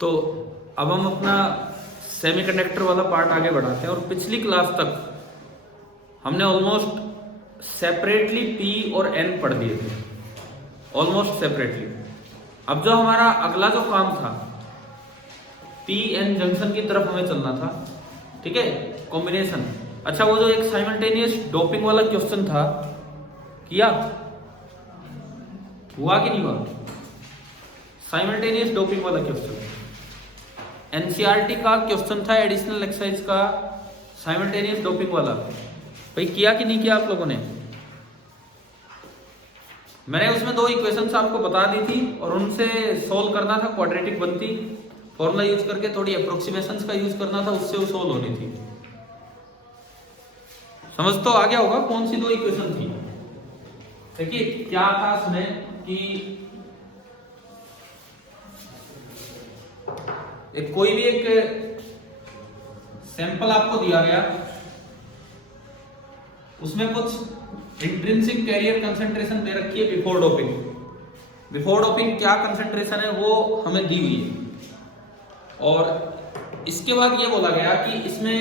तो अब हम अपना सेमीकंडक्टर वाला पार्ट आगे बढ़ाते हैं। और पिछली क्लास तक हमने ऑलमोस्ट सेपरेटली पी और एन पढ़ दिए थे, ऑलमोस्ट सेपरेटली। अब जो हमारा अगला जो काम था, पी एन जंक्शन की तरफ हमें चलना था, ठीक है, कॉम्बिनेशन। अच्छा, वो जो एक साइमल्टेनियस डोपिंग वाला क्वेश्चन था, किया हुआ कि नहीं हुआ? साइमल्टेनियस डोपिंग वाला क्वेश्चन एनसीईआरटी का क्वेश्चन था, एडिशनल एक्सरसाइज का, साइमल्टेनियस डोपिंग वाला। भाई किया कि नहीं किया आप लोगों ने? मैंने उसमें दो इक्वेशंस आपको बता दी थी और उनसे सोल्व करना था, क्वाड्रेटिक बनती, फॉर्मूला यूज करके थोड़ी अप्रोक्सीमेशंस का यूज करना था, उससे वो सोल्व होनी थी। समझ तो आ गया होगा कौन सी दो इक्वेशन थी। देखिए क्या था उसमें कि कोई भी एक सैंपल आपको दिया गया, उसमें कुछ इंट्रिंसिक कैरियर कंसंट्रेशन दे रखी है बिफोर डोपिंग। बिफोर डोपिंग क्या कंसंट्रेशन है वो हमें दी हुई है। और इसके बाद ये बोला गया कि इसमें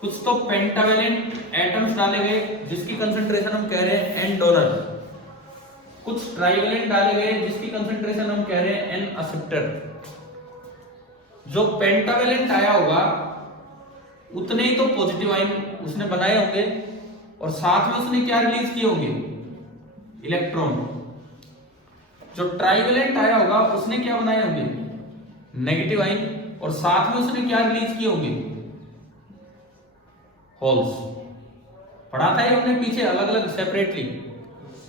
कुछ तो पेंटावेलेंट एटम्स डाले गए जिसकी कंसंट्रेशन हम कह रहे हैं एन डोनर, कुछ ट्राइवेलेंट डाले गए जिसकी कंसंट्रेशन हम कह रहे हैं एन एक्सेप्टर। जो पेंटावेलेंट आया होगा उतने ही तो पॉजिटिव आयन उसने बनाए होंगे और साथ में उसने क्या रिलीज किए होंगे? इलेक्ट्रॉन। जो ट्राइवेलेंट आया होगा उसने क्या बनाए होंगे? नेगेटिव आयन, और साथ में उसने क्या रिलीज किए होंगे? होल्स। पढ़ा था हमने पीछे अलग अलग सेपरेटली।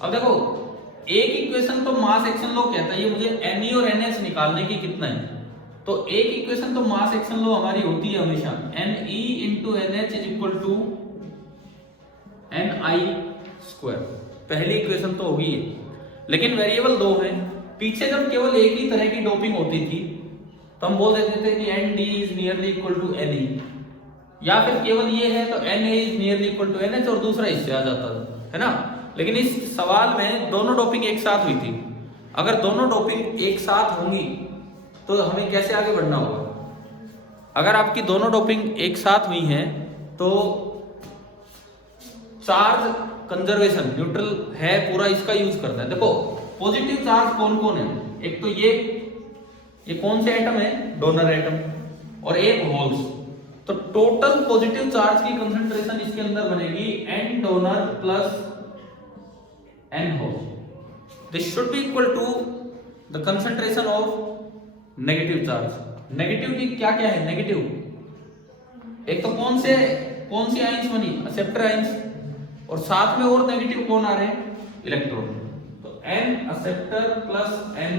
अब देखो एक इक्वेशन तो मास एक्शन लो कहता है, ये मुझे Ne और NH निकालने की कितना है, तो एक इक्वेशन तो मास एक्शन लो हमारी होती है हमेशा Ne into NH is equal to Ni square. पहली इक्वेशन तो होगी ये, लेकिन वेरिएबल दो हैं। पीछे जब केवल एक ही तरह की डोपिंग होती थी तो हम बोल देते थे कि Nd is nearly equal to Ne, या फिर केवल ये है तो Na is nearly equal to NH और दूसरा इससे आ जाता था, है ना। लेकिन इस सवाल में दोनों डोपिंग एक साथ हुई थी। अगर दोनों डोपिंग एक साथ होंगी तो हमें कैसे आगे बढ़ना होगा? अगर आपकी दोनों डोपिंग एक साथ हुई हैं तो चार्ज कंजर्वेशन न्यूट्रल है पूरा, इसका यूज करता है। देखो पॉजिटिव चार्ज कौन कौन है? एक तो ये कौन से एटम है? डोनर एटम, और एक होल्स। तो टोटल पॉजिटिव चार्ज की कंसंट्रेशन इसके अंदर बनेगी n donor plus n holes. This should be equal to the concentration of negative charge. Negative की क्या क्या है? नेगेटिव एक तो कौन सी आयंस बनी? एक्सेप्टर आयंस, और साथ में और नेगेटिव कौन आ रहे हैं? इलेक्ट्रॉन। तो n acceptor plus n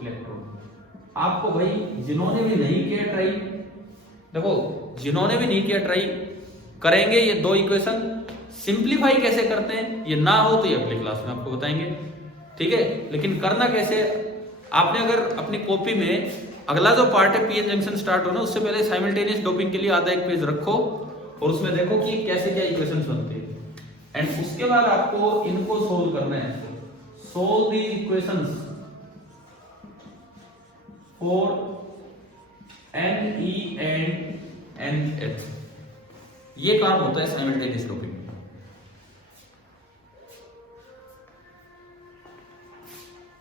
electron. आपको भाई जिन्होंने भी नहीं किया ट्राई, देखो जिन्होंने भी नहीं किया ट्राई करेंगे ये दो इक्वेशन सिंप्लीफाई कैसे करते हैं, ये ना हो तो ये अगली क्लास में आपको बताएंगे, ठीक है। लेकिन करना कैसे, आपने अगर अपनी कॉपी में अगला जो पार्ट है पीएन जंक्शन स्टार्ट होना, उससे पहले साइमल्टेनियस डोपिंग के लिए आधा एक पेज रखो और उसमें देखो कि कैसे क्या इक्वेशंस बनते हैं, एंड उसके बाद आपको इनको सोल्व करना है। Solve these equations for Ne and NH। ये काम होता है साइमल्टेनियस डोपिंग।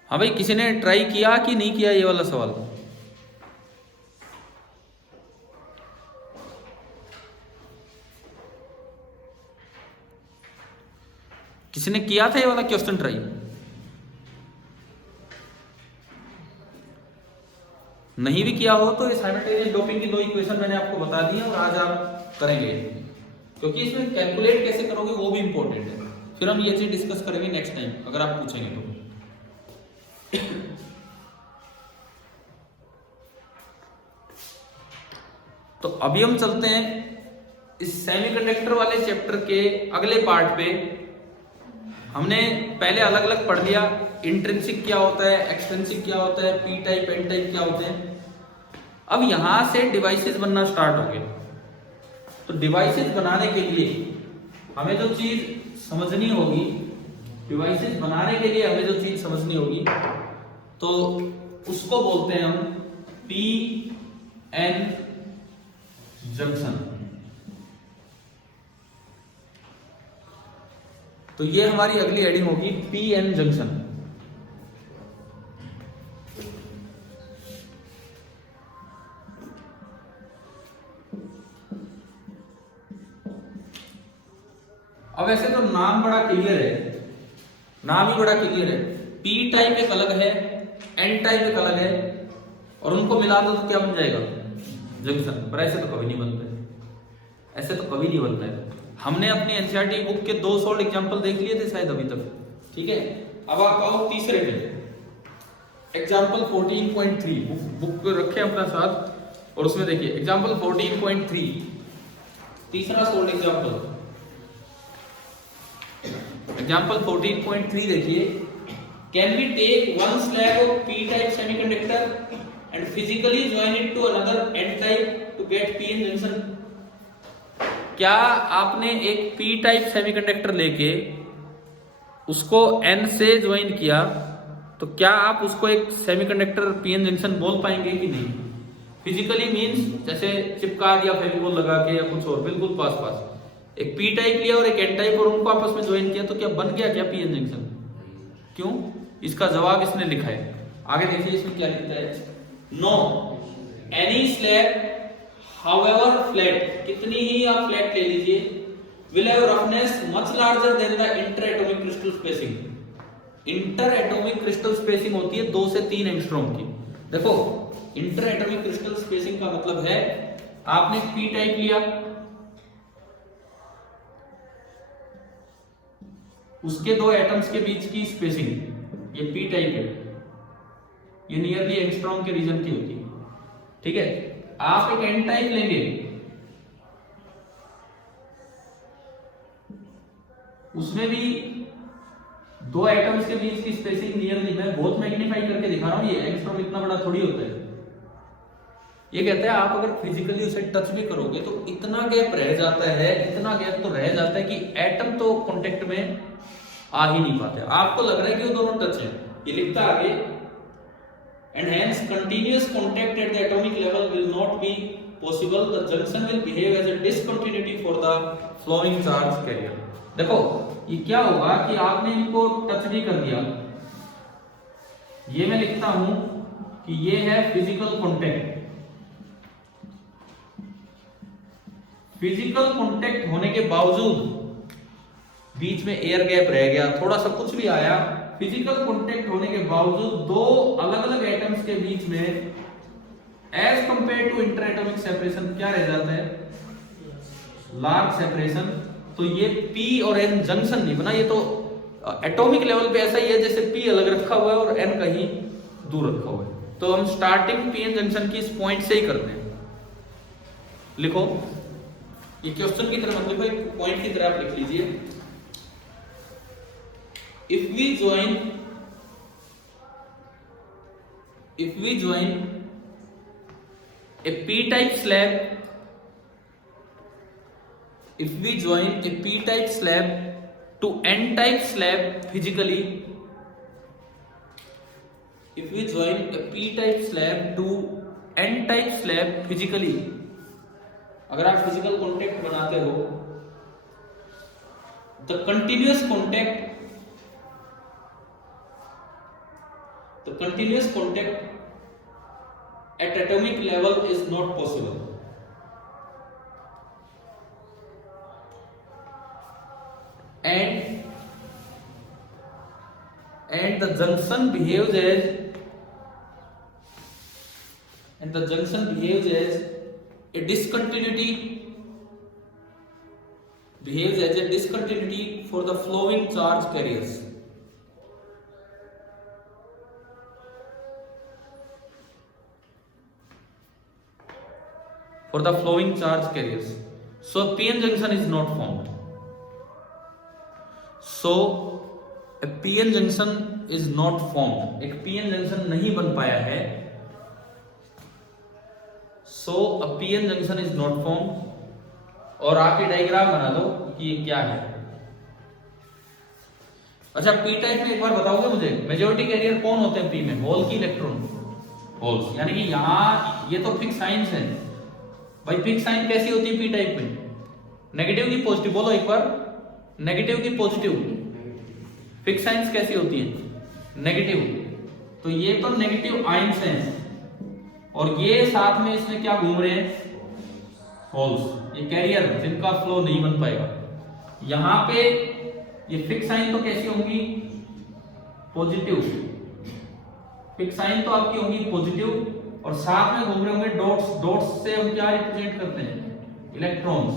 हाँ भाई, किसी ने ट्राई किया कि नहीं किया ये वाला सवाल? किसी ने किया था ये वाला क्वेश्चन ट्राई? नहीं भी किया हो तो ये साइमल्टेनियस डोपिंग की दो इक्वेशन मैंने आपको बता दी है और आज आप करेंगे, क्योंकि इसमें कैलकुलेट कैसे करोगे वो भी इंपॉर्टेंट है। फिर हम ये चीज डिस्कस करेंगे नेक्स्ट टाइम अगर आप पूछेंगे तो। तो अभी हम चलते हैं इस सेमीकंडक्टर वाले चैप्टर के अगले पार्ट पे। हमने पहले अलग अलग पढ़ लिया, इंट्रिंसिक क्या होता है, एक्सट्रिंसिक क्या होता है, पी टाइप एन टाइप क्या होते हैं। अब यहां से डिवाइसेस बनना स्टार्ट हो गए। तो डिवाइसेस बनाने के लिए हमें जो चीज समझनी होगी, डिवाइसेस बनाने के लिए हमें जो चीज समझनी होगी, तो उसको बोलते हैं हम पी एन जंक्शन। तो ये हमारी अगली हेडिंग होगी पी एन जंक्शन। अब ऐसे तो नाम बड़ा क्लियर है, नाम ही बड़ा क्लियर है। पी टाइप एक अलग है, एन टाइप एक अलग है, और उनको मिला दो तो क्या बन जाएगा? जंक्शन। पर ऐसे तो कभी नहीं बनता है, ऐसे तो कभी नहीं बनता है। हमने अपनी एनसीईआरटी बुक के 2 सॉल्ड एग्जांपल देख लिए थे शायद अभी तक, ठीक है। अब आप आओ तीसरे पे, एग्जांपल 14.3 बुक रखे अपना साथ, और उसमें देखिए एग्जांपल 14.3 तीसरा सॉल्ड एग्जांपल। एग्जांपल 14.3 देखिए, can we take one slab of P type semiconductor and physically join it to another N type to get P N junction. क्या आपने एक पी टाइप सेमीकंडक्टर लेके उसको एन से ज्वाइन किया तो क्या आप उसको एक सेमीकंडक्टर पीएन जंक्शन बोल पाएंगे कि नहीं? फिजिकली मींस जैसे चिपका दिया फेविकोल लगा के या कुछ और, बिल्कुल पास पास। एक पी टाइप लिया और एक एन टाइप और उनको आपस में ज्वाइन किया तो क्या बन गया क्या पीएन जंक्शन? क्यों? इसका जवाब इसने लिखा है, आगे देखिए इसमें क्या लिखता है। No any slab however flat, कितनी ही आप फ्लैट ले लीजिए, will have roughness much larger than the interatomic crystal spacing। Interatomic crystal spacing होती है 2 से 3 एंगस्ट्रॉम की। देखो इंटरएटॉमिक क्रिस्टल स्पेसिंग का मतलब है आपने पी टाइप लिया, उसके 2 एटम्स के बीच की स्पेसिंग, ये पी टाइप है, ये नियरली एंगस्ट्रॉम के रीजन की होती है, ठीक है। आप एक एन टाइप लेंगे, उसमें भी 2 एटम्स के बीच की स्पेसिंग नियरली, मैं बहुत मैग्नीफाई करके दिखा रहा हूं, ये एंगस्ट्रॉम इतना बड़ा थोड़ी होता है। ये कहते हैं आप अगर फिजिकली उसे टच भी करोगे तो इतना गैप रह जाता है, इतना गैप तो रह जाता है कि एटम तो कांटेक्ट में आ ही नहीं पाते। आपको लग रहा है कि वो दोनों टच है। ये लिखता आगे, and hence continuous contact at the atomic level will not be possible, the junction will behave as a discontinuity for the flowing charge carrier. देखो ये क्या होगा कि आपने इनको टच भी कर दिया, ये मैं लिखता हूं कि ये है फिजिकल कांटेक्ट। फिजिकल कांटेक्ट होने के बावजूद बीच में एयर गैप रह गया, थोड़ा सा कुछ भी आया, फिजिकल कांटेक्ट होने के बावजूद 2 अलग अलग एटम्स के बीच में एज कंपेयर टू इंटरएटॉमिक सेपरेशन क्या रह जाता है? Large separation. तो ये P और N जंक्शन नहीं बना, ये तो एटॉमिक लेवल पे ऐसा ही है जैसे P अलग रखा हुआ है और N कहीं दूर रखा हुआ है। तो हम स्टार्टिंग PN जंक्शन की इस पॉइंट से ही करते हैं। लिखो, ये क्वेश्चन की तरह मतलब भाई पॉइंट की तरह आप लिख लीजिए। If we join a P type slab, if we join a P type slab to N type slab physically, if we join a P type slab to N type slab physically, अगर आप physical contact बनाते हो, the continuous contact at atomic level is not possible, and the junction behaves as a discontinuity for the flowing charge carriers. So PN junction is not formed. A PN junction is not formed. एक PN junction नहीं बन पाया है. So a PN junction is not formed. और आप ये diagram बना दो कि ये क्या है. अच्छा, P टाइप में एक बार बताओगे मुझे, मेजॉरिटी कैरियर कौन होते हैं P में? होल की इलेक्ट्रॉन? होल्स, यानी कि यहाँ ये तो फिक्स साइंस है भाई। फिक्स साइन कैसी होती है पी टाइप में? नेगेटिव की पॉजिटिव, बोलो एक बार, नेगेटिव की पॉजिटिव। फिक्स साइंस कैसी होती है? नेगेटिव। तो ये तो नेगेटिव आयंस हैं और ये साथ में इसमें क्या घूम रहे हैं? होल्स, ये कैरियर जिनका फ्लो नहीं बन पाएगा। यहां पे ये फिक्स साइन तो कैसी होंगी? पॉजिटिव। फिक्स साइन तो आपकी होंगी पॉजिटिव और साथ में घूम रहे होंगे डॉट्स। डॉट्स से हम क्या रिप्रेजेंट करते हैं? इलेक्ट्रॉन्स।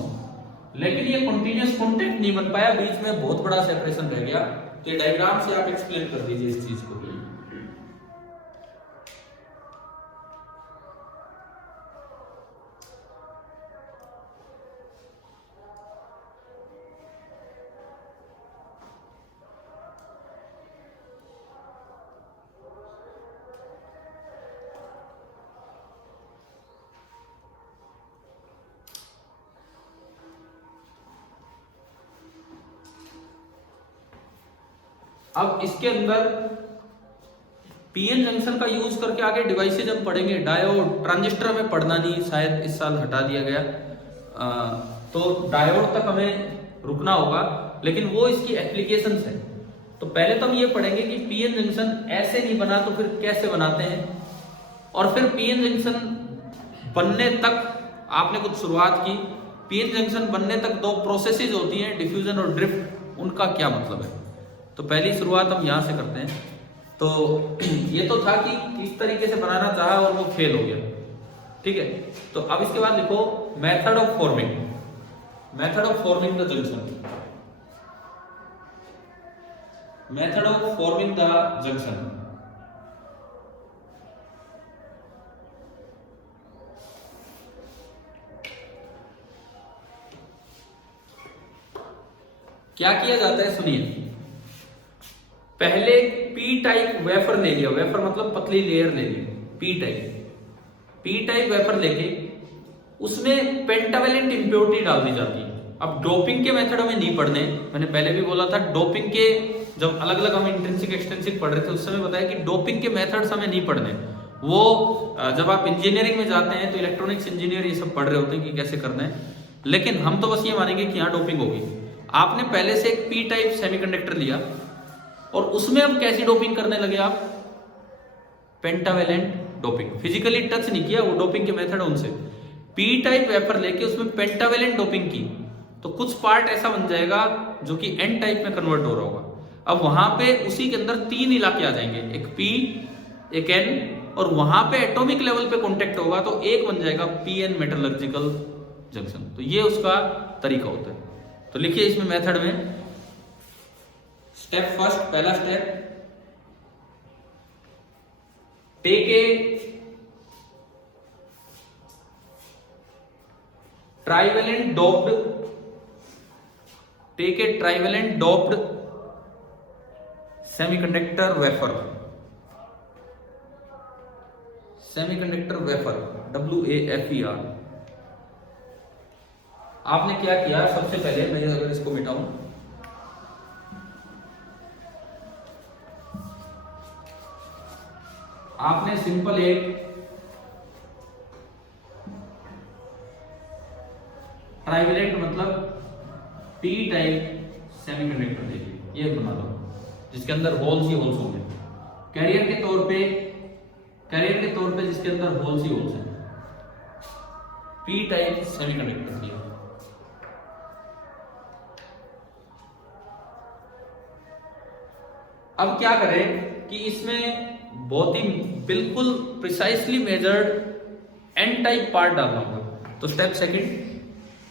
लेकिन ये कंटीन्यूअस कांटेक्ट नहीं बन पाया, बीच में बहुत बड़ा सेपरेशन रह गया। तो ये डायग्राम से आप एक्सप्लेन कर दीजिए इस चीज को। अब इसके अंदर पीएन जंक्शन का यूज करके आगे डिवाइसेज हम पढ़ेंगे। डायोड, ट्रांजिस्टर हमें पढ़ना नहीं, शायद इस साल हटा दिया गया। तो डायोड तक हमें रुकना होगा, लेकिन वो इसकी एप्लीकेशंस है। तो पहले तो हम ये पढ़ेंगे कि पीएन जंक्शन ऐसे नहीं बना तो फिर कैसे बनाते हैं, और फिर पीएन जंक्शन बनने तक आपने कुछ शुरुआत की। पीएन जंक्शन बनने तक दो प्रोसेसेस होती हैं, डिफ्यूजन और ड्रिफ्ट, उनका क्या मतलब है। तो पहली शुरुआत हम यहां से करते हैं। तो ये तो था कि किस तरीके से बनाना चाहा और वो फेल हो गया, ठीक है। तो अब इसके बाद लिखो method of forming, method of forming the junction, method of forming the junction. क्या किया जाता है सुनिए। पहले पी टाइप वेफर ले लिया, वेफर मतलब पतली लेयर ले ली, पी टाइप वेफर लेके उसमें पेंटावेलेंट इंप्योरिटी डाल दी जाती है। अब डोपिंग के मेथड हमें नहीं पढ़ने, मैंने पहले भी बोला था डोपिंग के, जब अलग अलग हम इंट्रिंसिक एक्सट्रिंसिक पढ़ रहे थे उस समय बताया कि डोपिंग के मेथड्स हमें नहीं पढ़ने। वो जब आप इंजीनियरिंग में जाते हैं तो इलेक्ट्रॉनिक्स इंजीनियर ये सब पढ़ रहे होते हैं कि कैसे करना है, लेकिन हम तो बस ये मानेंगे कि यहाँ डोपिंग होगी। आपने पहले से एक पी टाइप सेमीकंडक्टर लिया और उसमें अब कैसी डोपिंग करने लगे आप? Pentavalent doping. फिजिकली टच नहीं किया, वो डोपिंग के मेथड उनसे। पी टाइप वेफर लेके उसमें पेंटावेलेंट डोपिंग की तो कुछ पार्ट ऐसा बन जाएगा जो कि एन टाइप में कन्वर्ट हो रहा होगा। अब वहां पे उसी के अंदर तीन इलाके आ जाएंगे, एक पी, एक एन, और वहां पे एटॉमिक लेवल पे कांटेक्ट होगा तो एक बन जाएगा पी एन मेटलर्जिकल जंक्शन। तो ये उसका तरीका होता है। तो लिखिए इसमें मेथड में, स्टेप फर्स्ट, पहला step, take a trivalent doped, take a trivalent doped semiconductor wafer, semiconductor wafer, WAFER। आपने क्या किया, सबसे पहले मैं अगर इसको मिटाऊं, आपने सिंपल एक ट्राइवेलेंट मतलब पी टाइप सेमीकंडक्टर देखिए, ये बना दो जिसके अंदर होल्स ही होल्स होंगे, कैरियर के तौर पे, कैरियर के तौर पे जिसके अंदर होल्स ही होल्स हैं, पी टाइप सेमीकंडक्टर दिया। अब क्या करें कि इसमें बहुत ही बिल्कुल precisely measured N type part डालना होगा। तो स्टेप सेकंड,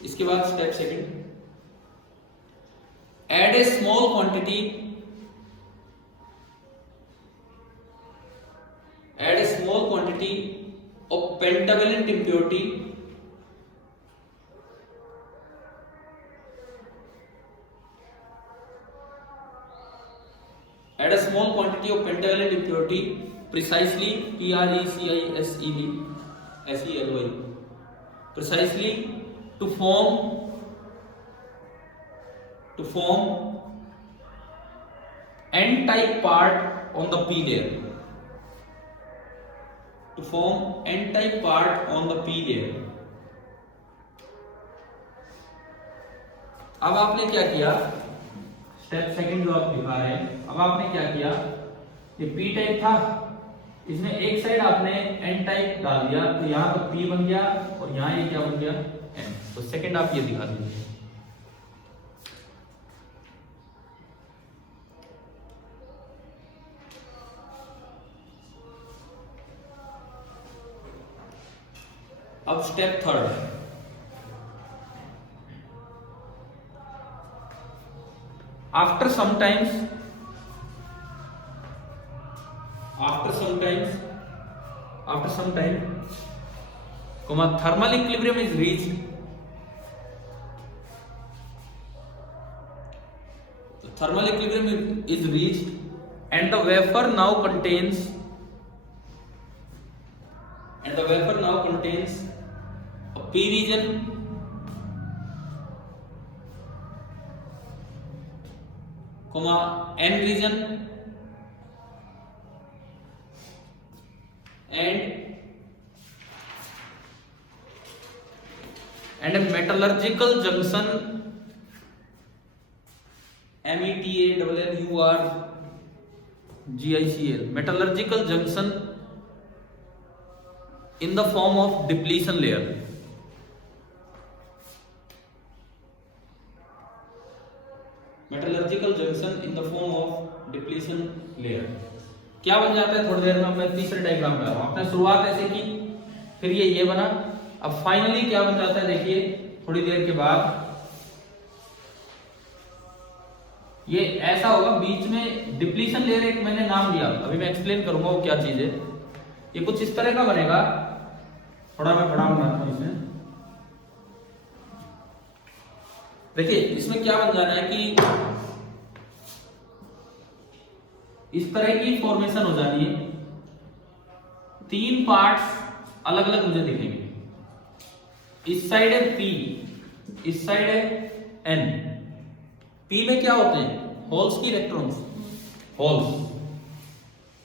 इसके बाद step second, add a small quantity, add a small quantity of pentavalent impurity add a small quantity of pentavalent impurity precisely, PRECISELY, precisely to form n type part on the p layer, to form n-type part on the p layer. अब आपने क्या किया, step second जो आप दिखा रहे हैं, अब आपने क्या किया, ये p टाइप था, इसमें एक साइड आपने n टाइप डाल दिया, तो यहां पर p बन गया और यहां ये क्या बन गया, n. तो सेकंड आप ये दिखा दीजिए. अब step third, after some time thermal equilibrium is reached. The thermal equilibrium is reached and the wafer now contains a p region, n region and a metallurgical junction, METALLURGICL, metallurgical junction in the form of depletion layer. Metallurgical junction in the form of depletion layer. क्या बन जाता है, थोड़ी देर में मैं तीसरे diagram में आ रहा हूं. आपने शुरुआत ऐसे की, फिर ये बना, अब फाइनली क्या बन जाता है, देखिए थोड़ी देर के बाद ये ऐसा होगा, बीच में डिप्लीशन लेयर एक मैंने नाम दिया, अभी मैं एक्सप्लेन करूंगा वो क्या चीज है. ये कुछ इस तरह का बनेगा, थोड़ा मैं बड़ा बनाता हूं इसमें. देखिए इसमें क्या बन जाना है कि इस तरह की फॉर्मेशन हो जानी है, तीन पार्ट्स अलग अलग मुझे दिखेंगे. इस साइड है P, इस साइड है N. P में क्या होते हैं, होल्स की इलेक्ट्रॉन्स, होल्स.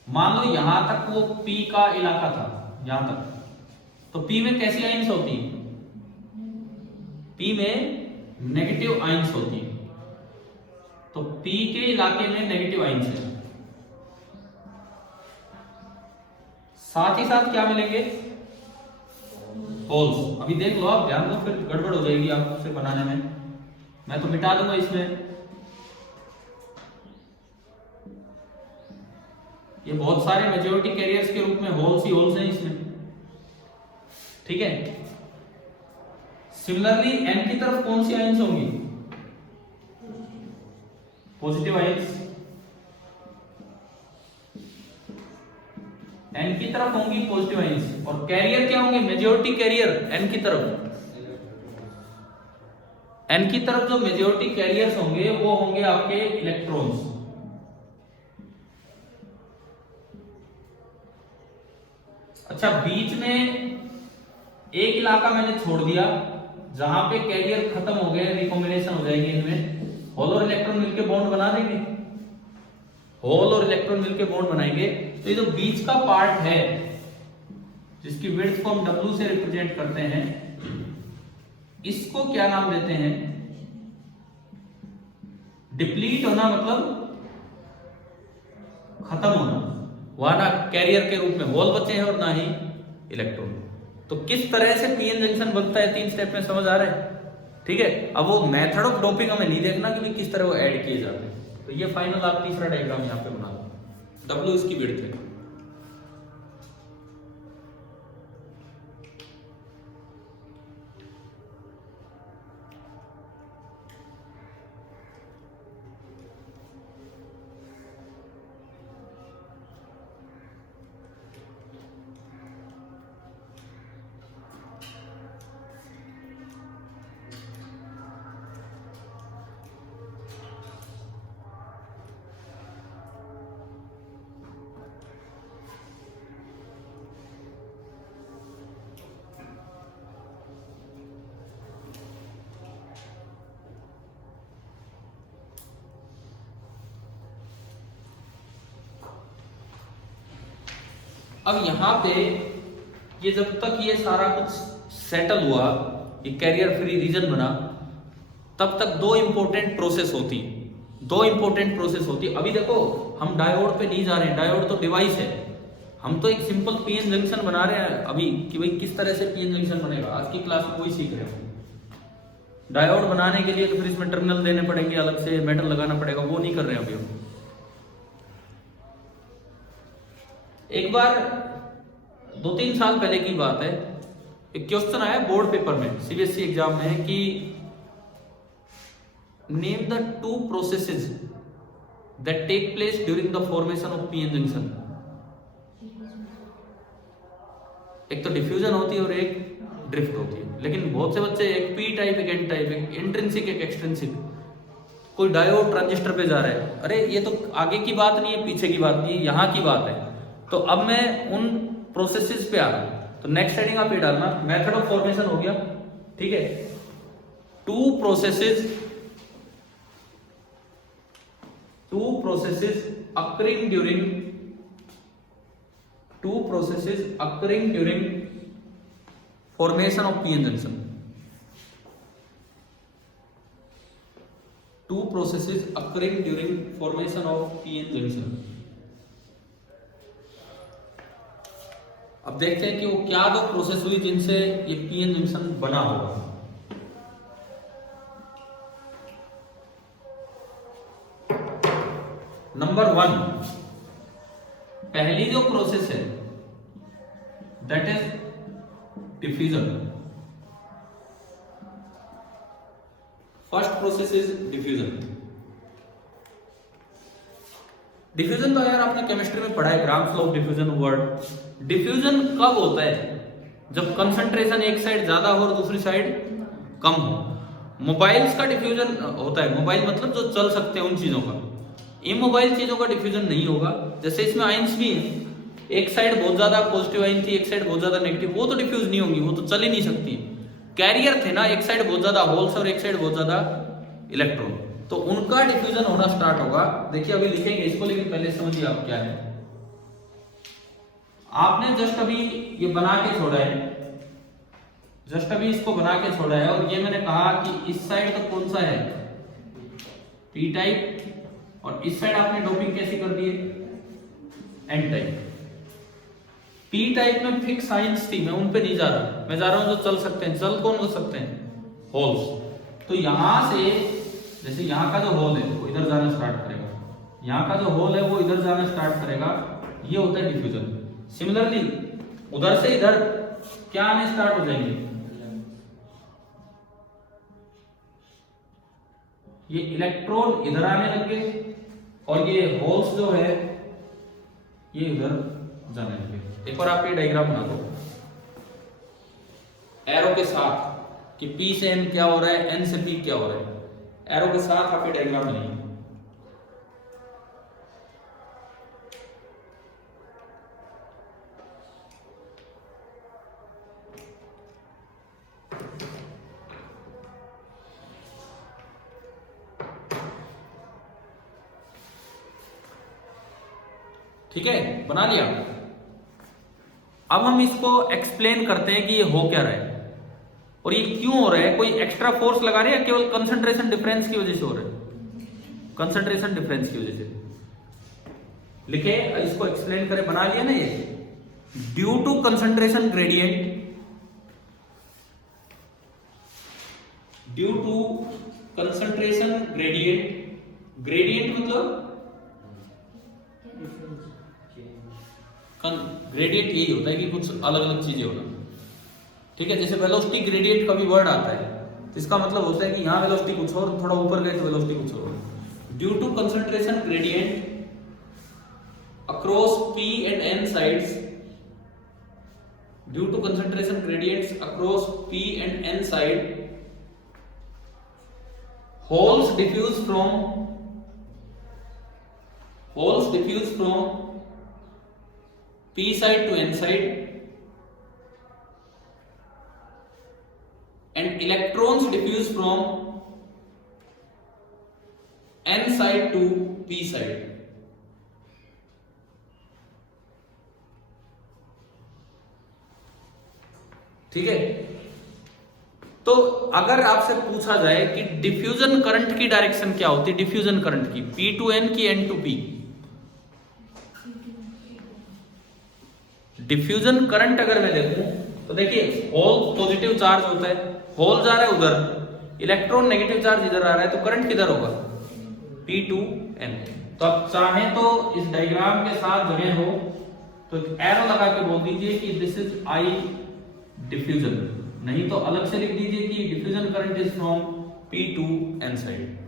मान लो यहां तक वो P का इलाका था, यहां तक, तो P में कैसी आयंस होती है, P में नेगेटिव आयंस होती है, तो P के इलाके में नेगेटिव आयंस है. साथ ही साथ क्या मिलेंगे, होल्स. अभी देख लो आप, ध्यान दो, फिर गड़बड़ हो जाएगी आपसे बनाने में. मैं तो मिटा दूंगा इसमें, ये बहुत सारे मेजॉरिटी कैरियर्स के रूप में होल्स ही होल्स हैं इसमें. ठीक है. सिमिलरली n की तरफ कौन सी आयंस होंगी, पॉजिटिव आयंस. n की तरफ होंगी पॉजिटिव आयंस, और कैरियर क्या होंगे, मेजॉरिटी कैरियर n की तरफ. n की तरफ जो मेजॉरिटी कैरियर्स होंगे वो होंगे आपके इलेक्ट्रॉन्स. अच्छा, बीच में एक इलाका मैंने छोड़ दिया जहां पे कैरियर खत्म हो गए, रिकॉम्बिनेशन हो जाएगी इनमें, होल और इलेक्ट्रॉन मिलकर बॉन्ड बना देंगे, होल और इलेक्ट्रॉन मिलकर बॉन्ड बनाएंगे. तो ये जो बीच का पार्ट है जिसकी विड्थ को हम W से रिप्रेजेंट करते हैं, इसको क्या नाम देते हैं, डिप्लीट होना मतलब खत्म होना. वहां ना कैरियर के रूप में होल बचे हैं और ना ही इलेक्ट्रॉन. तो किस तरह से पीएन जंक्शन बनता है, 3 स्टेप में समझ आ रहा है. ठीक है. अब वो मेथड ऑफ डोपिंग हमें नहीं देखना कि किस तरह वो ऐड किए जाते हैं. तो ये फाइनल आप तीसरा डायग्राम यहाँ पे बना लो. W इसकी विड्थ है. अब यहां पे ये जब तक ये सारा कुछ सेटल हुआ, ये कैरियर फ्री रीजन बना, तब तक दो इंपॉर्टेंट प्रोसेस होती। अभी देखो हम डायोड पे नहीं जा रहे हैं, डायोड तो डिवाइस है, हम तो एक सिंपल पीएन जंक्शन बना रहे हैं अभी कि भाई किस तरह से पीएन जंक्शन बनेगा। आज की क्लास में वही सीख रहे हैं। डायोड बनाने के लिए तो फिर इसमें टर्मिनल देने पड़ेंगे, अलग से मेटल लगाना पड़ेगा, वो नहीं कर रहे हैं अभी हम। एक बार 2-3 साल पहले की बात है, एक क्वेश्चन आया बोर्ड पेपर में, सीबीएसई एग्जाम में, कि name the 2 processes that take place during the formation of PN junction. एक तो डिफ्यूजन होती है और एक ड्रिफ्ट होती है, लेकिन बहुत से बच्चे एक पी टाइप, एक एन टाइप, एक इंट्रिंसिक, एक एक्सट्रिंसिक, कोई डायोड ट्रांजिस्टर पे जा रहा है। अरे ये तो आगे की बात नहीं है, पीछे की बात नहीं है, यहाँ की बात है। तो अब मैं उन प्रोसेसेस पे आ रहा हूं, तो नेक्स्ट हेडिंग आप ये डालना, मेथड ऑफ फॉर्मेशन हो गया, ठीक है। 2 processes occurring during formation of PN junction. 2 processes occurring during formation of PN junction. अब देखते हैं कि वो क्या 2 प्रोसेस हुई जिनसे ये पीएन जंक्शन बना होगा। नंबर 1, पहली जो प्रोसेस है that is diffusion. First process is diffusion. Diffusion तो यार आपने केमिस्ट्री में पढ़ा है, grams law of diffusion word. Diffusion कब होता है? जब कंसंट्रेशन एक साइड ज्यादा हो और दूसरी साइड कम हो। मोबाइल्स का डिफ्यूजन होता है, मोबाइल मतलब जो चल सकते हैं उन चीजों का। इमोबाइल चीजों का डिफ्यूजन नहीं होगा। जैसे इसमें आयंस भी है, एक साइड बहुत ज्यादा पॉजिटिव आयन थी, एक साइड बहुत ज्यादा नेगेटिव, वो तो डिफ्यूज नहीं होंगी, वो तो चल ही नहीं सकती। कैरियर थे ना, एक साइड बहुत ज्यादा होल्स और एक साइड बहुत ज्यादा इलेक्ट्रॉन, तो उनका डिफ्यूजन होना स्टार्ट होगा। देखिए अभी लिखेंगे इसको, लेकिन पहले समझिए आप क्या है। आपने जस्ट अभी ये बना के छोड़ा है, जस्ट अभी इसको बना के छोड़ा है, और ये मैंने कहा कि इस साइड तो कौन सा है, पी टाइप, और इस साइड आपने डोपिंग कैसी कर दी है, एन टाइप। पी टाइप में फिक्स आयंस थी, मैं उन पे नहीं जा रहा, मैं जा रहा हूं जो चल सकते हैं। चल कौन हो सकते हैं? होल्स। तो यहां से जैसे यहाँ का जो होल है वो इधर जाना स्टार्ट करेगा, यहाँ का जो होल है वो इधर जाना स्टार्ट करेगा, ये होता है डिफ्यूजन। सिमिलरली उधर से इधर क्या आने स्टार्ट हो जाएंगे, ये इलेक्ट्रॉन इधर आने लग गए, और ये होल्स जो है ये इधर जाने लगे। एक बार आप ये डायग्राम बना दो एरो के साथ कि P से N क्या हो रहा है, N से P क्या हो रहा है। एरो के साथ आप ये डायग्राम बनाइए। ठीक है, बना लिया। अब हम इसको एक्सप्लेन करते हैं कि ये हो क्या रहा है और ये क्यों हो रहा है। कोई एक्स्ट्रा फोर्स लगा रहे हैं या केवल कंसंट्रेशन डिफरेंस की वजह से हो रहा है? कंसंट्रेशन डिफरेंस की वजह से। लिखे, इसको एक्सप्लेन करें, बना लिया ना ये। Due to concentration gradient, due to concentration gradient, gradient मतलब ग्रेडियंट यही होता है कि कुछ अलग अलग चीजें होना। ठीक है, जैसे वेलोसिटी ग्रेडियंट का भी वर्ड आता है, तो इसका मतलब होता है कि यहाँ वेलोसिटी कुछ और, थोड़ा ऊपर गए तो वेलोसिटी कुछ और। Due to concentration gradient across P and N sides, due to concentration gradients across P and N side, holes diffuse from P side to N side, and electrons diffuse from N side to P side. ठीक है। तो अगर आपसे पूछा जाए कि diffusion current की direction क्या होती है, डिफ्यूजन करंट की, P टू N की N to P। Diffusion current अगर मैं देखूं तो देखिए होल पॉजिटिव चार्ज होता है, होल जा रहा है उधर, इलेक्ट्रॉन नेगेटिव चार्ज इधर आ रहा है, तो करंट किधर होगा, P टू N। तो आप चाहें तो इस डायग्राम के साथ जगह हो तो एरो लगा के बोल दीजिए कि दिस इज I डिफ्यूजन, नहीं तो अलग से लिख दीजिए कि diffusion current is from P to N side.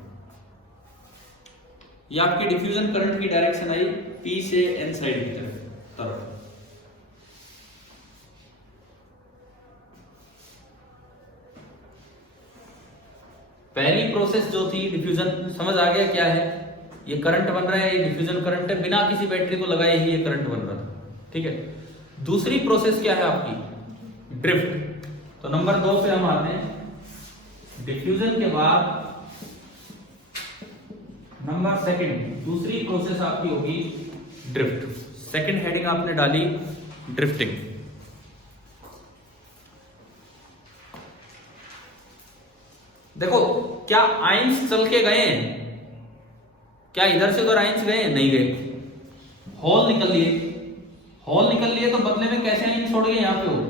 ये आपकी डिफ्यूजन करंट की डायरेक्शन आई P से N साइड की तरफ। पहली प्रोसेस जो थी डिफ्यूजन, समझ आ गया क्या है, ये करंट बन रहा है, ये डिफ्यूजन करंट है, बिना किसी बैटरी को लगाए ही ये करंट बन रहा था, ठीक है। दूसरी प्रोसेस क्या है आपकी, ड्रिफ्ट। तो नंबर 2 पे हम आते हैं, डिफ्यूजन के बाद नंबर सेकंड, दूसरी प्रोसेस आपकी होगी ड्रिफ्ट। सेकंड हेडिंग आपने डाली ड्रिफ्टिंग। देखो क्या आइंस चल के गए हैं, क्या इधर से उधर आइंस गए, नहीं गए, होल निकल लिए, होल निकल लिए तो बदले में कैसे आइंस छोड़ गए, यहां पे हो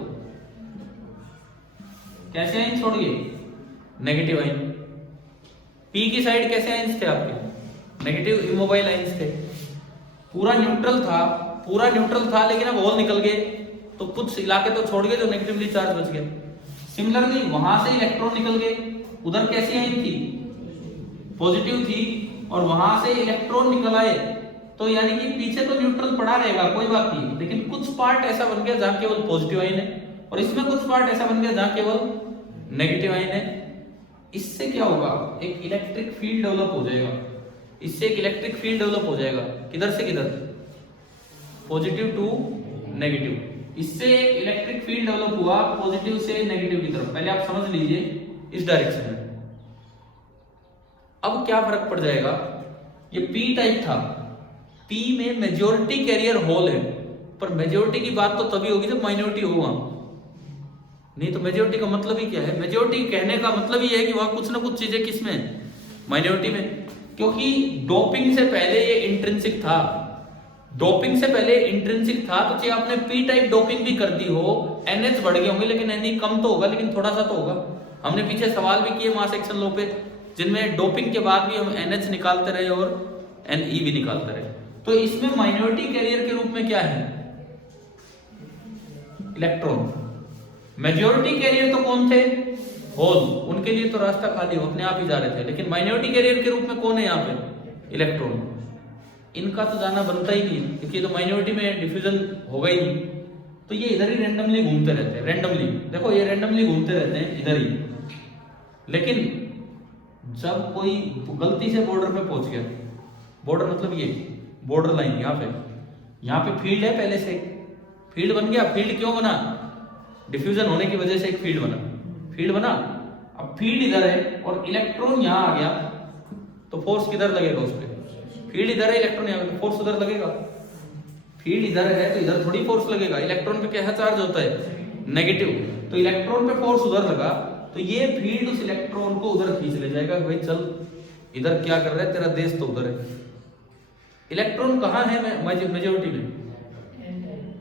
कैसे आइंस छोड़ गए, नेगेटिव आइन। पी की साइड कैसे आइंस थे आपके, नेगेटिव इमोबाइल आइंस थे। पूरा न्यूट्रल था, पूरा न्यूट्रल था, लेकिन अब होल निकल गए तो कुछ इलाके तो छोड़ गए जो नेगेटिवली चार्ज बच गए। सिमिलरली वहां से इलेक्ट्रॉन निकल गए, उधर कैसी आइन थी, पॉजिटिव थी, और वहां से इलेक्ट्रॉन निकल आए, तो यानी कि पीछे तो न्यूट्रल पड़ा रहेगा कोई बात नहीं, लेकिन कुछ पार्ट ऐसा बन गया जहां केवल पॉजिटिव आइन है, और इसमें कुछ पार्ट ऐसा बन गया जहां केवल नेगेटिव आइन है। इससे क्या होगा, एक इलेक्ट्रिक फील्ड डेवलप हो जाएगा, इससे एक इलेक्ट्रिक फील्ड डेवलप हो जाएगा, किधर से किधर, पॉजिटिव टू नेगेटिव। इससे एक इलेक्ट्रिक फील्ड डेवलप हुआ पॉजिटिव से नेगेटिव की तरफ। पहले आप समझ लीजिए इस डायरेक्शन में। अब क्या फर्क पड़ जाएगा, ये पी टाइप था, पी में मेजॉरिटी कैरियर होल है, पर मेजॉरिटी की बात तो तभी होगी जब माइनॉरिटी हो वहां, नहीं तो मेजॉरिटी का मतलब ही क्या है, मेजॉरिटी कहने का मतलब ही है कि वहां कुछ ना कुछ चीजें किसमें, माइनॉरिटी में। क्योंकि डोपिंग से पहले ये इंट्रिंसिक था, डोपिंग से पहले इंट्रिंसिक था, तो चाहे आपने पी टाइप डोपिंग भी कर दी हो, एनएच बढ़ गए होंगे, लेकिन एनई कम तो होगा, लेकिन थोड़ा सा तो होगा। हमने पीछे सवाल भी किए मास एक्शन लो पे, जिनमें डोपिंग के बाद भी हम एनएच निकालते रहे और एनई भी निकालते रहे। तो इसमें माइनॉरिटी कैरियर के रूप में क्या है, इलेक्ट्रॉन। मेजॉरिटी कैरियर तो कौन थे, होल, उनके लिए तो रास्ता खाली हो, अपने आप ही जा रहे थे, लेकिन माइनॉरिटी कैरियर के रूप में कौन है यहाँ पे, इलेक्ट्रॉन। इनका तो जाना बनता ही नहीं, क्योंकि तो माइनॉरिटी में डिफ्यूजन होगा ही नहीं, तो ये इधर ही रैंडमली घूमते रहते हैं, रैंडमली, देखो ये रैंडमली घूमते रहते हैं इधर ही। लेकिन जब कोई गलती से बॉर्डर पे पहुंच गया, बॉर्डर मतलब ये बॉर्डर लाइन, यहाँ पे फील्ड है, पहले से फील्ड बन गया। फील्ड क्यों बना, डिफ्यूजन होने की वजह से एक फील्ड बना, फील्ड बना। अब फील्ड इधर है और इलेक्ट्रॉन यहां आ गया, तो फोर्स किधर लगेगा उस पर, फील्ड इधर है, इलेक्ट्रॉन यहां, फोर्स उधर लगेगा। फील्ड इधर है तो इधर थोड़ी फोर्स लगेगा, इलेक्ट्रॉन पे क्या चार्ज होता है, नेगेटिव, तो इलेक्ट्रॉन पे फोर्स उधर लगा, तो ये फील्ड उस इलेक्ट्रॉन को उधर खींच ले जाएगा, भाई चल इधर क्या कर रहा है, तेरा देश तो उधर है। इलेक्ट्रॉन कहाँ है मेजॉरिटी में,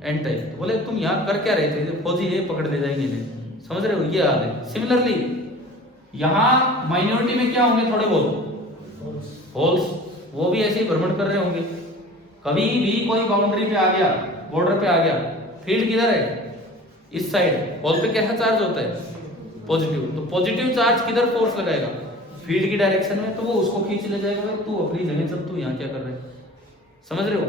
एन टाइप। तो बोले तुम यहाँ कर क्या रहे थे, फौजी ये पकड़ ले जाएंगे इन्हें, समझ रहे हो, ये याद है। सिमिलरली यहाँ माइनॉरिटी में क्या होंगे, थोड़े बहुत होल्स, वो भी ऐसे ही भ्रमण कर रहे होंगे। कभी भी कोई बाउंड्री पे आ गया, बॉर्डर पे आ गया, फील्ड किधर है, इस साइड, होल पे कैसा चार्ज होता है, पॉजिटिव, तो पॉजिटिव चार्ज किधर फोर्स लगाएगा, फील्ड की डायरेक्शन में, तो वो उसको खींच ले जाएगा, भाई तू अपनी जगह चल, तू यहाँ क्या कर रहे है, समझ रहे हो।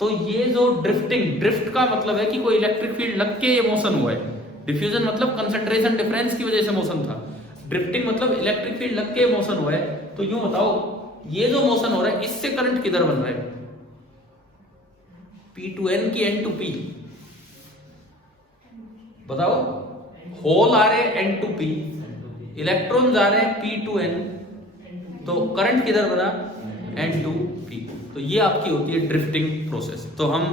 तो ये जो ड्रिफ्टिंग, ड्रिफ्ट का मतलब है कि कोई इलेक्ट्रिक फील्ड लग के ये मोशन हुआ है। डिफ्यूजन मतलब कंसंट्रेशन डिफरेंस की वजह से मोशन था, ड्रिफ्टिंग मतलब इलेक्ट्रिक फील्ड लग के मोशन हुआ है। तो यूं बताओ, ये जो मोशन हो रहा है इससे करंट किधर बन रहा है, P टू N की N टू P, बताओ। होल आ रहे N टू P, इलेक्ट्रॉन जा रहे हैं P टू N, तो करंट किधर बना, N टू P। तो ये आपकी होती है ड्रिफ्टिंग प्रोसेस। तो हम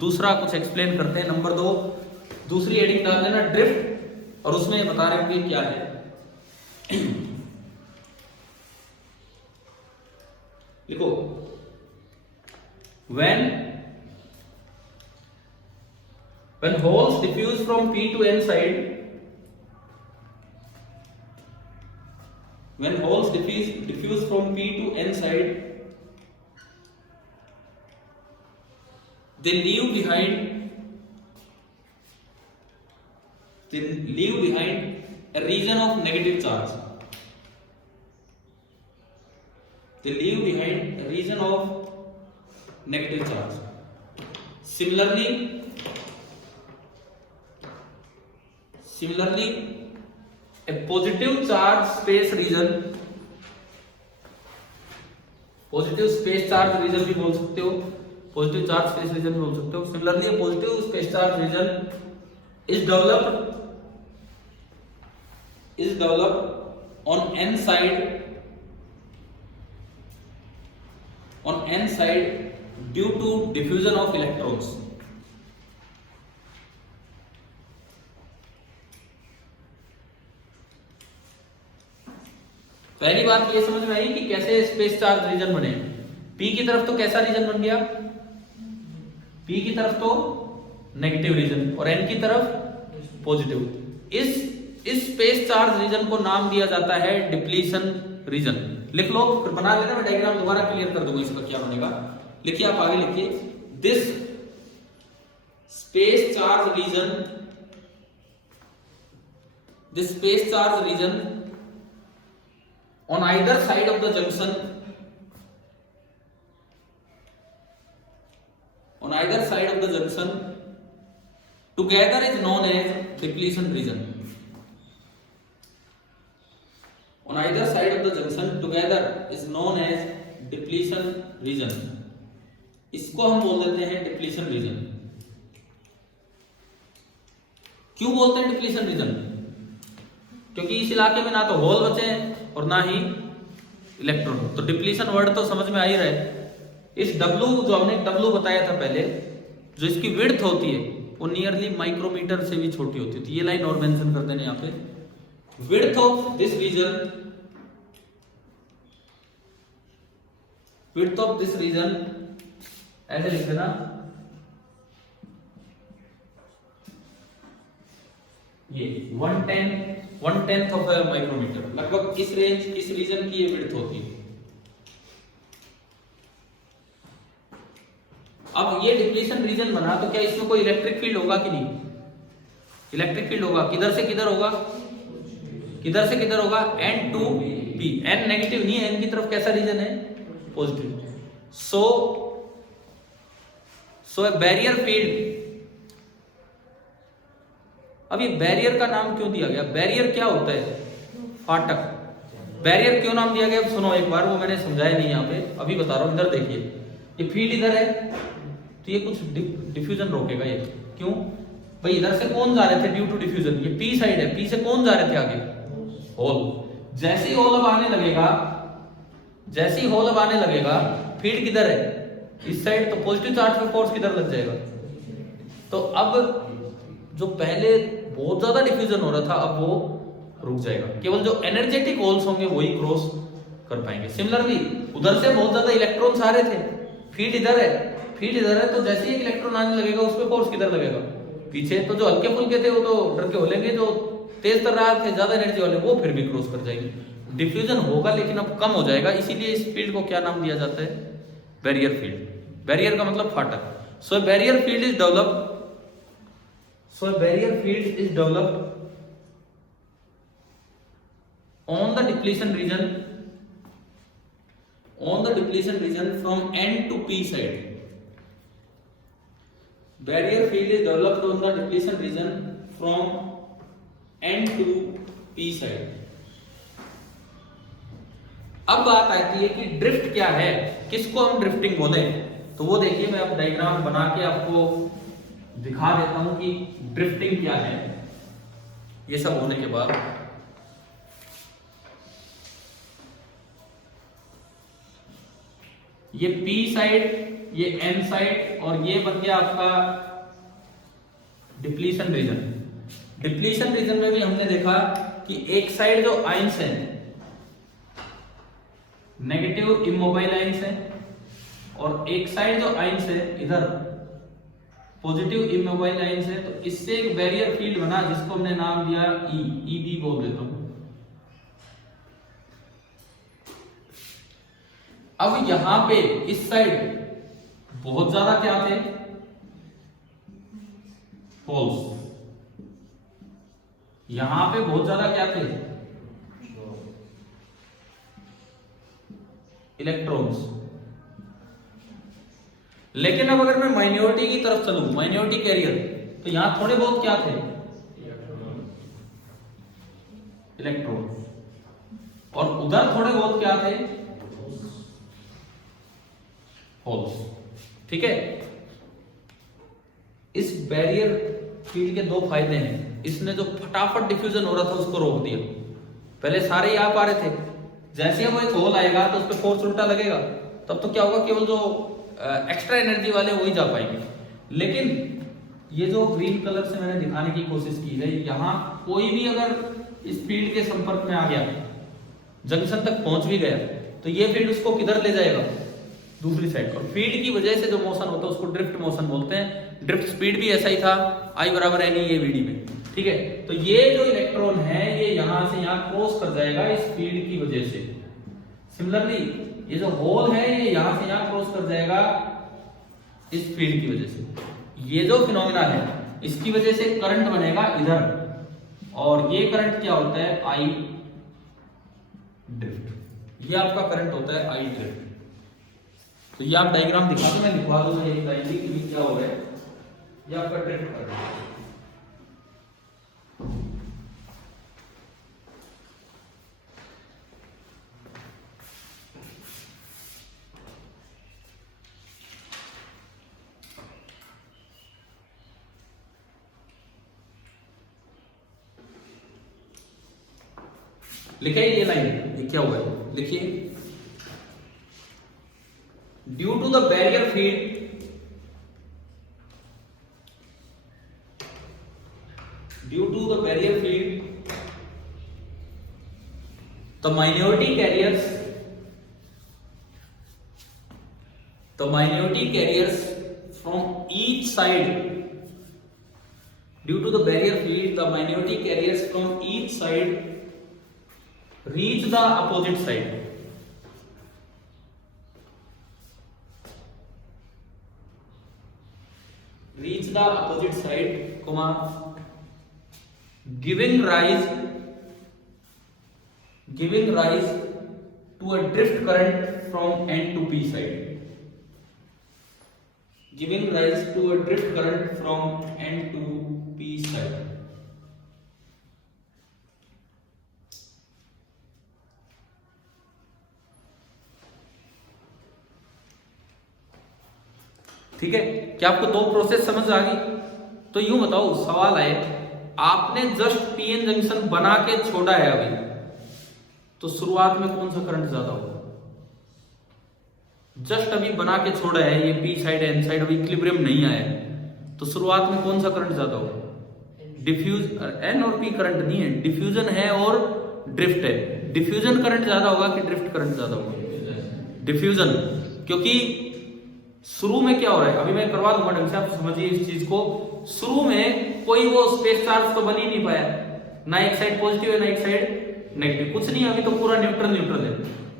दूसरा कुछ एक्सप्लेन करते हैं। नंबर 2, दूसरी हेडिंग डाल देना ड्रिफ्ट, और उसमें बता रहे होंगे क्या है। देखो, when holes diffuse from P to N side, when holes diffuse from P to N side, they leave behind a region of negative charge. They leave behind a region of negative charge. Similarly, a positive charge space region, positive space charge region भी बोल सकते हो, positive charge space region भी बोल सकते हो। Similarly, a positive space charge region is developed on n side due to diffusion of electrons. पहली बात ये समझ में आई कि कैसे स्पेस चार्ज रीजन बने। P की तरफ तो कैसा रीजन बन गया, P की तरफ तो नेगेटिव रीजन और N की तरफ पॉजिटिव। इस स्पेस चार्ज रीजन को नाम दिया जाता है डिप्लीशन रीजन। लिख लो, फिर बना लेना, मैं डायग्राम दोबारा क्लियर कर दूंगा इसका क्या बनेगा। लिखिए, आप आगे लिखिए, this space charge region on either side of the junction together is known as depletion region. On either side of the junction together is known as depletion region. इसको हम बोल देते हैं डिप्लीशन रीजन। क्यों बोलते हैं डिप्लीशन रीजन? क्योंकि इस इलाके में ना तो होल बचे हैं और ना ही इलेक्ट्रॉन। तो डिप्लीशन वर्ड तो समझ में आ ही रहा है। इस W, जो हमने W बताया था पहले, जो इसकी विड्थ होती है वो नियरली माइक्रोमीटर से भी छोटी होती है। ये लाइन और मेंशन कर देना यहाँ पे, विड्थ ऑफ दिस रीजन ऐसे लिख देना, ये 1/10 ऑफ माइक्रोमीटर, लगभग इस रीजन की ये विड्थ होती है। अब ये डिप्लीशन रीजन बना तो क्या इसमें कोई इलेक्ट्रिक फील्ड होगा कि नहीं? इलेक्ट्रिक फील्ड होगा। किधर से किधर होगा? N to P। N negative नहीं है, N की तरफ कैसा रीजन है? पॉजिटिव। सो ए बैरियर फील्ड। अब ये बैरियर का नाम क्यों दिया गया? बैरियर क्या होता है? फाटक। बैरियर क्यों नाम दिया गया? सुनो एक बार, वो मैंने समझाया नहीं यहाँ पे, अभी बता रहा हूं। इधर देखिए, ये फील्ड इधर है तो ये कुछ डिफ्यूजन रोकेगा। ये क्यों भाई? इधर से कौन जा रहे थे ड्यू टू डिफ्यूजन? ये P साइड है, P से कौन जा रहे थे आगे? होल। जैसे ही होल अब आने लगेगा, फील्ड किधर है? इस साइड, तो पॉजिटिव चार्ज पे फोर्स किधर लग जाएगा? तो अब जो पहले बहुत ज्यादा डिफ्यूजन हो रहा था अब वो रुक जाएगा। केवल जो एनर्जेटिक होल्स होंगे वही क्रॉस कर पाएंगे। सिमिलरली उधर से बहुत ज्यादा इलेक्ट्रॉन्स आ रहे थे, फील्ड इधर है, तो जैसे ही इलेक्ट्रॉन आने लगेगा उस पर फोर्स किधर लगेगा? पीछे। तो जो हल्के फुल्के थे वो तो डर के हो लेंगे, जो तेज तर्रार थे, ज्यादा एनर्जी वाले, वो फिर भी क्रॉस कर जाएंगे। डिफ्यूजन होगा लेकिन अब कम हो जाएगा, इसीलिए इस फील्ड को क्या नाम दिया जाता है? Barrier field. बैरियर का मतलब फाटक। So barrier field is developed on the depletion region from N to P side. Barrier field is developed on the depletion region from N to P side. अब बात आती है कि ड्रिफ्ट क्या है, किसको हम ड्रिफ्टिंग बोले? तो वो देखिए, मैं अब डायग्राम बना के आपको दिखा देता हूं कि ड्रिफ्टिंग क्या है। ये सब होने के बाद ये P साइड, ये N साइड, और ये बन गया आपका डिप्लीशन रीजन। डिप्लीशन रीजन में भी हमने देखा कि एक साइड जो आयंस है नेगेटिव इमोबाइल आयंस है, और एक साइड जो आयंस है इधर पॉजिटिव इमोबाइल आयंस है। तो इससे एक बैरियर फील्ड बना जिसको हमने नाम दिया ई बी बोल देता हूं। अब यहां पे इस साइड बहुत ज्यादा क्या थे, होल्स। यहां पे बहुत ज्यादा क्या थे, इलेक्ट्रॉन्स। लेकिन अब अगर मैं माइनॉरिटी की तरफ चलूं, माइनॉरिटी कैरियर, तो यहां थोड़े बहुत क्या थे, इलेक्ट्रॉन, और उधर थोड़े बहुत क्या थे, होल्स। ठीक है। इस बैरियर फील्ड के दो फायदे हैं। इसने जो फटाफट डिफ्यूजन हो रहा था उसको रोक दिया। पहले सारे यहां आ रहे थे, जैसे ही वो एक होल आएगा तो उस पर फोर्स उल्टा लगेगा, तब तो क्या होगा, केवल जो एक्स्ट्रा एनर्जी वाले वही जा पाएंगे। लेकिन ये जो ग्रीन कलर से मैंने दिखाने की कोशिश की है, यहां कोई भी अगर इस फील्ड के संपर्क में आ गया, जंक्शन तक पहुंच भी गया, तो ये फील्ड उसको किधर ले जाएगा, दूसरी साइड। और फील्ड की वजह से जो मोशन होता है उसको ड्रिफ्ट मोशन बोलते हैं। ड्रिफ्ट स्पीड भी ऐसा ही था, I बराबर एन ए वी डी में। ठीक है। तो ये जो इलेक्ट्रॉन है ये यहां से यहां क्रॉस कर जाएगा इस फील्ड की वजह से। सिमिलरली ये जो होल है ये यहां से यहां क्रॉस कर जाएगा इस फील्ड की वजह से। ये जो फिनोमेना है इसकी वजह से करंट बनेगा इधर, और ये करंट क्या होता है, आई ड्रिफ्ट। ये आपका करंट होता है आई ड्रिफ्ट। तो ये आप डायग्राम दिखा दो, मैं लिखवा दूंगा ये लाइनली कि क्या हो रहा है। ये आपका ड्रिफ्ट करंट है। लिखा है ये लाइन, ये क्या हुआ है, लिखिए। Due to the barrier field, due to the barrier field the minority carriers from each side, due to the barrier field the minority carriers from each side reach the opposite side, reach the opposite side, comma giving rise to a drift current from N to P side, giving rise to a drift current from N to P side। ठीक है। क्या आपको दो process समझ आ गई? तो यूं बताओ, सवाल है, आपने जस्ट पीएन जंक्शन बना के छोड़ा है अभी, तो शुरुआत में कौन सा करंट ज्यादा होगा? जस्ट अभी बना के छोड़ा है, ये पी साइड एन साइड अभी इक्विलिब्रियम नहीं आया है, तो शुरुआत में कौन सा करंट ज्यादा होगा? डिफ्यूज, एन और पी करंट नहीं है, डिफ्यूजन है और ड्रिफ्ट है। डिफ्यूजन करंट ज्यादा होगा कि ड्रिफ्ट करंट ज्यादा होगा? डिफ्यूजन। क्योंकि शुरू में क्या हो रहा है, अभी मैं करवा दूंगा ढंग से, आप समझिए इस चीज को। शुरू में कोई वो स्पेस चार्ज तो बन ही नहीं पाया, ना एक साइड पॉजिटिव है ना एक साइड नेगेटिव, कुछ नहीं, अभी तो पूरा न्यूट्रल है।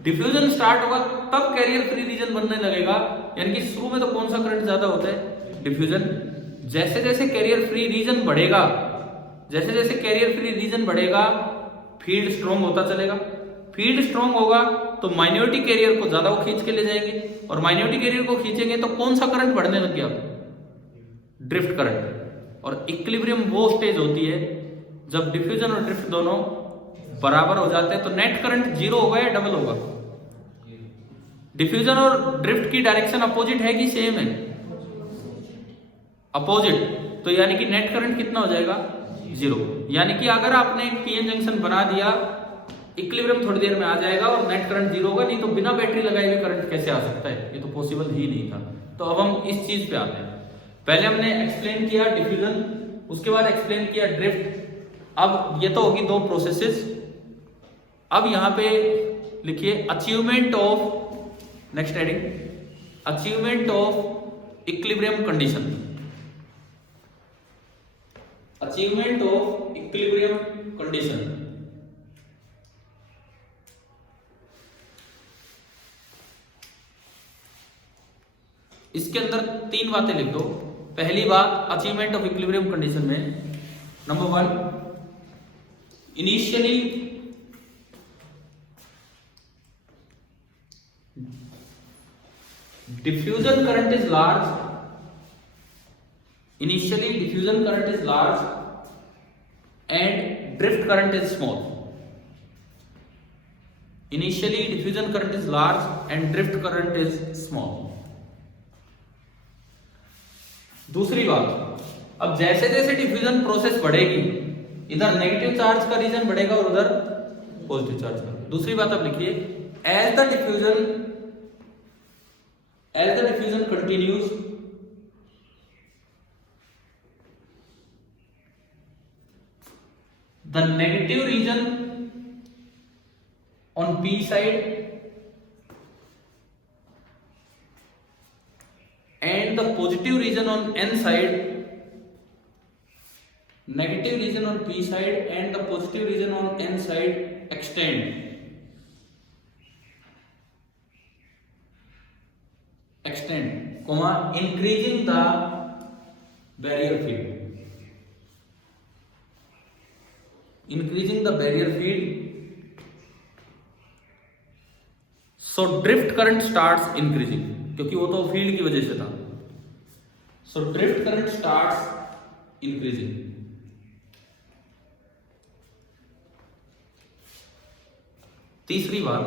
डिफ्यूजन स्टार्ट होगा तब कैरियर फ्री रीजन बनने लगेगा, यानी कि शुरू में तो कौन सा करंट ज्यादा होता है? डिफ्यूजन। जैसे जैसे कैरियर फ्री रीजन बढ़ेगा, जैसे जैसे कैरियर फ्री रीजन बढ़ेगा, फील्ड स्ट्रॉन्ग होता चलेगा। फील्ड स्ट्रॉन्ग होगा तो माइनॉरिटी कैरियर को ज्यादा वो खींच के ले जाएंगे, और माइनॉरिटी कैरियर को खींचेंगे तो कौन सा करंट बढ़ने लग गया? Drift current. और इक्विलिब्रियम वो स्टेज होती है जब डिफ्यूजन और ड्रिफ्ट दोनों बराबर हो जाते हैं। तो नेट करंट जीरो होगा या डबल होगा? डिफ्यूजन और ड्रिफ्ट की डायरेक्शन अपोजिट है कि सेम है? अपोजिट। तो यानी कि नेट करंट कितना हो जाएगा? जीरो। यानी कि अगर आपने एक पीएन जंक्शन बना दिया, इक्विलिब्रियम थोड़ी देर में आ जाएगा और नेट करंट जीरो होगा, नहीं तो बिना बैटरी लगाए हुए करंट कैसे आ सकता है? ये तो पॉसिबल ही नहीं था। तो अब हम इस चीज पे आते हैं। पहले हमने एक्सप्लेन किया डिफ्यूजन, उसके बाद एक्सप्लेन किया ड्रिफ्ट। अब ये तो होगी दो प्रोसेसेस। अब यहां पे लिखिए achievement of, next heading, achievement of equilibrium condition, achievement of equilibrium condition. इसके अंदर तीन बातें लिख दो। पहली बात अचीवमेंट ऑफ इक्विलिब्रियम कंडीशन में, number 1, initially diffusion current is large, initially diffusion current is large and drift current is small, initially diffusion current is large and drift current is small। दूसरी बात, अब जैसे जैसे डिफ्यूजन प्रोसेस बढ़ेगी, इधर negative charge का reason बढ़ेगा और उधर पॉजिटिव चार्ज का। दूसरी बात आप लिखिए, as the diffusion continues, the negative region on P side and the positive region on N side, negative region on P side and the positive region on N side extend, comma, increasing the barrier field, increasing the barrier field, so drift current starts increasing, क्योंकि वो तो field की वजह से था। so drift current starts increasing। तीसरी बात,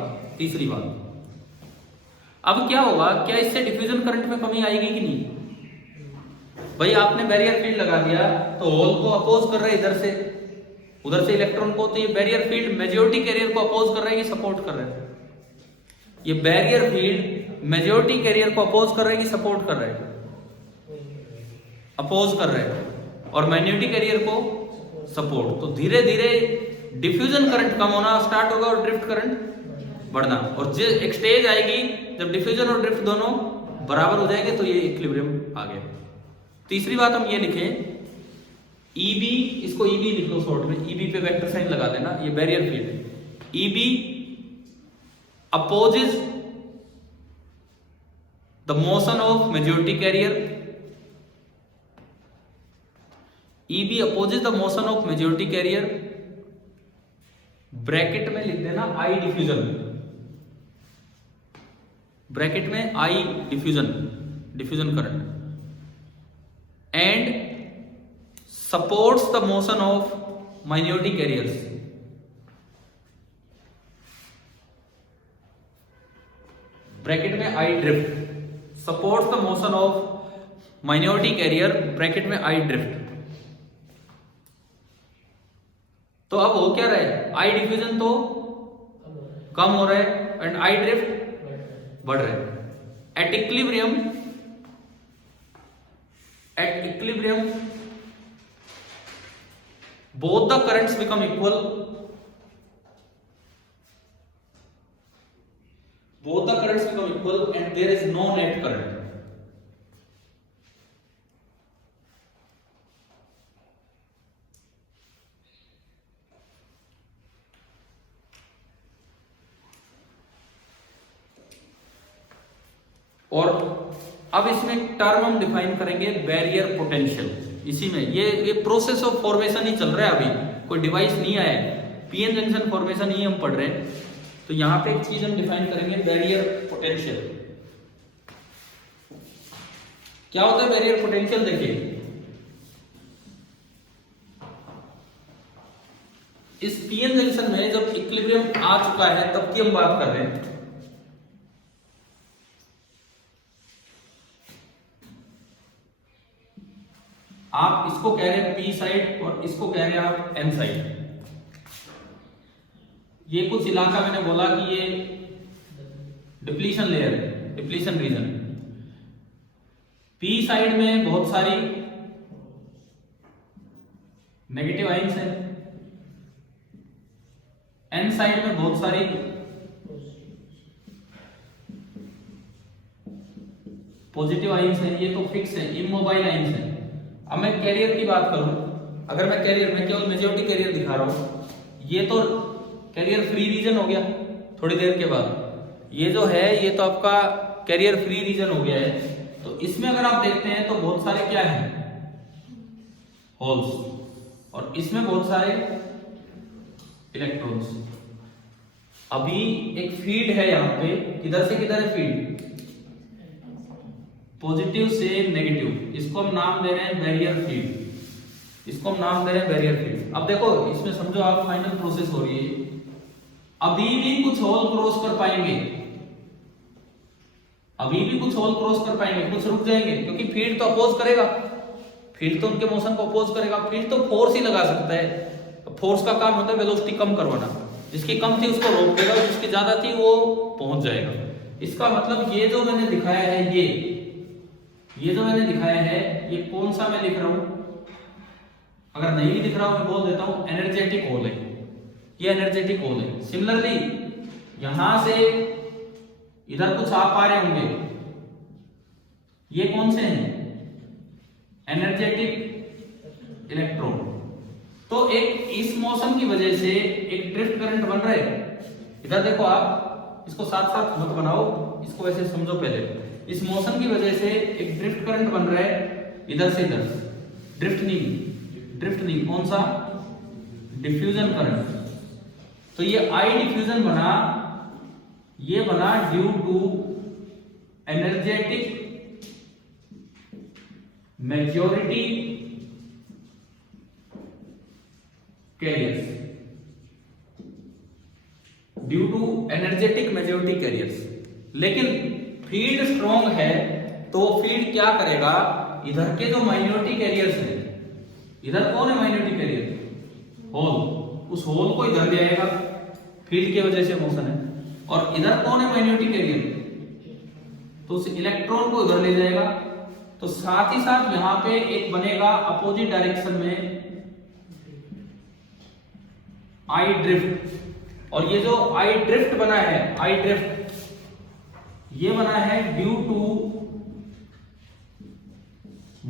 अब क्या होगा, क्या इससे डिफ्यूजन करंट में कमी आएगी कि नहीं? भाई आपने बैरियर फील्ड लगा दिया तो होल को अपोज कर रहे हैं इधर से, उधर से इलेक्ट्रॉन को, तो ये बैरियर फील्ड मेजॉरिटी कैरियर को अपोज कर रहा है कि सपोर्ट कर रहा है? ये बैरियर फील्ड मेजॉरिटी कैरियर को अपोज कर रहा है कि सपोर्ट कर रहा है? अपोज कर रहा है। और माइनॉरिटी कैरियर को सपोर्ट। तो धीरे धीरे डिफ्यूजन करंट कम होना स्टार्ट होगा और ड्रिफ्ट करंट बढ़ना। और जो एक स्टेज आएगी जब डिफ्यूजन और ड्रिफ्ट दोनों बराबर हो जाएंगे तो ये इक्विलिब्रियम आ गया। तीसरी बात हम ये लिखें, EB, इसको EB लिख लो शॉर्ट में, EB पे वेक्टर साइन लगा देना, ये बैरियर फील्ड है। EB opposes the motion of majority carrier, EB opposes the motion of majority carrier, bracket में लिख देना I डिफ्यूजन, ब्रैकेट में I diffusion current, and supports the motion of minority carriers, bracket में I drift, supports the motion of minority carrier, bracket में I drift. तो अब हो क्या रहा है, I डिफ्यूजन तो कम हो रहा है एंड I ड्रिफ्ट बढ़ रहा है। At equilibrium both the currents become equal, and there is no net current। और अब इसमें टर्म हम डिफाइन करेंगे बैरियर पोटेंशियल। इसी में ये प्रोसेस ऑफ फॉर्मेशन ही चल रहा है, अभी कोई डिवाइस नहीं आया है, पीएन जंक्शन फॉर्मेशन ही हम पढ़ रहे हैं। तो यहां पे एक चीज हम डिफाइन करेंगे, बैरियर पोटेंशियल। क्या होता है बैरियर पोटेंशियल? देखिए, इस पीएन जंक्शन में जब इक्विलिब्रियम आ चुका है तब की हम बात कर रहे हैं। आप इसको कह रहे हैं पी साइड और इसको कह रहे हैं आप एन साइड। ये कुछ इलाका मैंने बोला कि ये डिप्लीशन लेयर है, डिप्लीशन रीजन। पी साइड में बहुत सारी नेगेटिव आइंस है, एन साइड में बहुत सारी पॉजिटिव आइंस है, ये तो फिक्स है, इमोबाइल आइंस है। अब मैं कैरियर की बात करूं, अगर मैं कैरियर में केवल मेजॉरिटी कैरियर दिखा रहा हूं, ये तो कैरियर फ्री रीजन हो गया थोड़ी देर के बाद। ये जो है ये तो आपका कैरियर फ्री रीजन हो गया है। तो इसमें अगर आप देखते हैं तो बहुत सारे क्या हैं, होल्स, और इसमें बहुत सारे इलेक्ट्रॉन्स। अभी एक फील्ड है यहाँ पे, किधर से किधर है फील्ड, पॉजिटिव से नेगेटिव, इसको हम नाम दे रहे हैं बैरियर फील्ड, इसको हम नाम दे रहे हैं बैरियर फील्ड। अब देखो इसमें समझो आप फाइनल प्रोसेस हो रही है, अभी भी कुछ होल क्रॉस कर पाएंगे, अभी भी कुछ होल क्रॉस कर पाएंगे, कुछ रुक जाएंगे, क्योंकि फील्ड तो अपोज करेगा, फील्ड तो उनके मोशन को अपोज करेगा, फील्ड तो फोर्स ही लगा सकता है। फोर्स का काम होता है वेलोसिटी कम करवाना, जिसकी कम थी उसको रोक देगा, जिसकी ज्यादा थी वो पहुंच जाएगा। इसका मतलब ये जो मैंने दिखाया है, ये जो मैंने दिखाया है, ये कौन सा मैं लिख रहा हूं, अगर नहीं भी दिख रहा हूं मैं बोल देता हूं एनर्जेटिक होल है, ये एनर्जेटिक होल है। सिमिलरली यहां से इधर कुछ आप आ रहे होंगे, ये कौन से हैं, एनर्जेटिक इलेक्ट्रॉन। तो एक इस मोशन की वजह से एक ड्रिफ्ट करंट बन रहा है। इधर देखो आप, इसको साथ साथ मत बनाओ, इसको ऐसे समझो पहले। इस मोशन की वजह से एक ड्रिफ्ट करंट बन रहा है इधर से इधर, ड्रिफ्ट नहीं, कौन सा, डिफ्यूजन करंट। तो ये आई डिफ्यूजन बना, ये बना due to energetic majority carriers, due to energetic majority carriers. लेकिन फील्ड स्ट्रॉन्ग है तो फील्ड क्या करेगा, इधर के जो माइनॉरिटी कैरियर्स हैं, इधर कौन है माइनॉरिटी कैरियर, होल, उस होल को इधर ले आएगा, फील्ड की वजह से मोशन है। और इधर कौन है माइनॉरिटी कैरियर, तो उस इलेक्ट्रॉन को इधर ले जाएगा। तो साथ ही साथ यहां पे एक बनेगा अपोजिट डायरेक्शन में आई ड्रिफ्ट। और ये जो आई ड्रिफ्ट बना है, आई ड्रिफ्ट ये बना है due to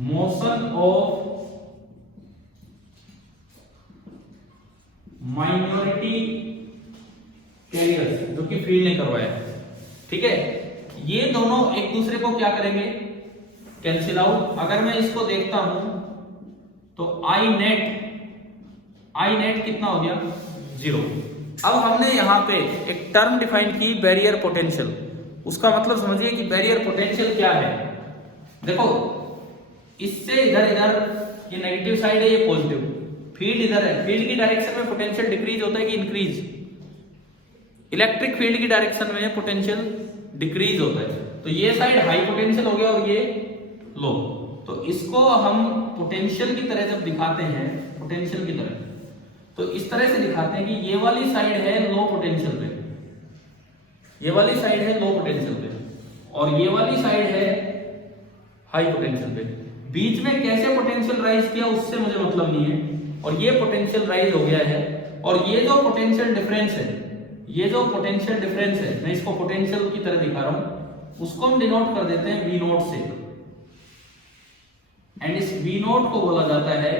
motion of minority carriers, जो कि फील्ड ने करवाया है। ठीक है, ये दोनों एक दूसरे को क्या करेंगे, कैंसिल आउट। अगर मैं इसको देखता हूं तो आई नेट कितना हो गया, 0। अब हमने यहां पे एक टर्म डिफाइन की बैरियर पोटेंशियल। उसका मतलब समझिए कि बैरियर पोटेंशियल क्या है। देखो इससे इधर ये नेगेटिव साइड है, ये पॉजिटिव, फील्ड इधर है, फील्ड की डायरेक्शन में पोटेंशियल डिक्रीज होता है कि इंक्रीज, इलेक्ट्रिक फील्ड की डायरेक्शन में पोटेंशियल डिक्रीज होता है। तो ये साइड हाई पोटेंशियल हो गया और ये लो। तो इसको हम पोटेंशियल की तरह जब दिखाते हैं, पोटेंशियल की तरह, तो इस तरह से दिखाते हैं कि ये वाली साइड है लो पोटेंशियल पे, ये वाली साइड है लो पोटेंशियल पे, और ये वाली साइड है हाई पोटेंशियल पे। बीच में कैसे पोटेंशियल राइज किया उससे मुझे मतलब नहीं है, और ये पोटेंशियल राइज हो गया है। और ये जो पोटेंशियल डिफरेंस है, ये जो पोटेंशियल डिफरेंस है, मैं इसको पोटेंशियल की तरह दिखा रहा हूं, उसको हम डिनोट कर देते हैं V0 से। एंड इस V0 को बोला जाता है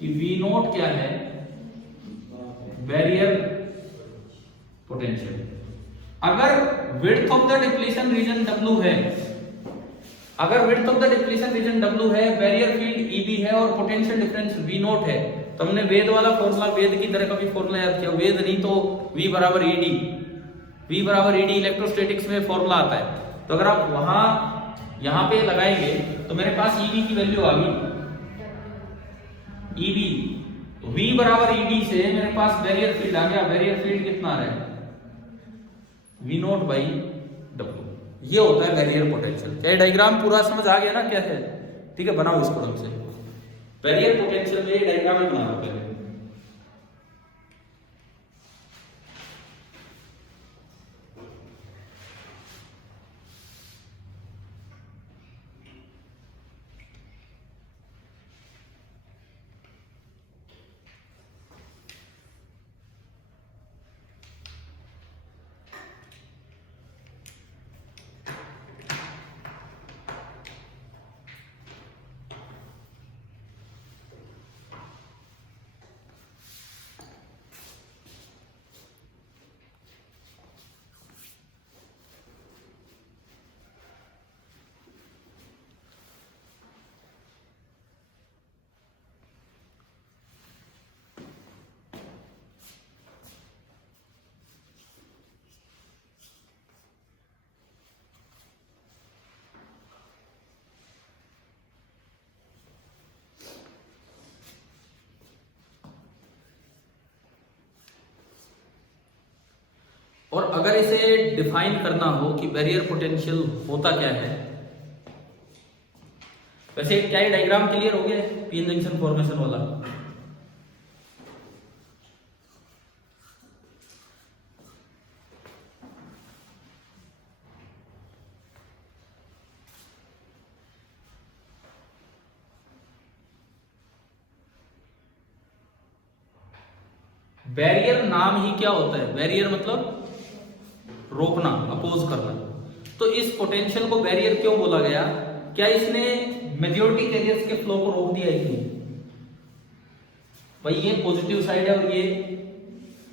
कि V0 क्या है, बैरियर पोटेंशियल। अगर width of the depletion region W है, अगर width of the depletion region W है, बैरियर फील्ड EB है और पोटेंशियल डिफरेंस V0 है, तो हमने वेद वाला फॉर्मूला, वेद की तरह का भी फॉर्मूला याद किया, वेद नहीं तो V बराबर ED, V बराबर ED इलेक्ट्रोस्टैटिक्स में फॉर्मूला आता है। तो अगर आप वहां यहां पे लगाएंगे तो मेरे पास EB की वैल्यू आ गई, EB V बराबर ED से मेरे पास बैरियर फील्ड आ गया। बैरियर फील्ड कितना आ रहा है, V0 बाई W। ये होता है बैरियर पोटेंशियल। क्या डायग्राम पूरा समझ आ गया ना क्या है? ठीक है, बनाओ इसको ढंग से। बैरियर पोटेंशियल में डायग्राम में बनाना पहले। और अगर इसे डिफाइन करना हो कि बैरियर पोटेंशियल होता क्या है, वैसे क्या ये डायग्राम क्लियर हो गया पीएन जंक्शन फॉर्मेशन वाला? बैरियर नाम ही क्या होता है? बैरियर मतलब रोकना, अपोज करना। तो इस पोटेंशियल को बैरियर क्यों बोला गया? क्या इसने मेजॉरिटी कैरियर्स के फ्लो को रोक दिया है? भाई ये पॉजिटिव साइड है और ये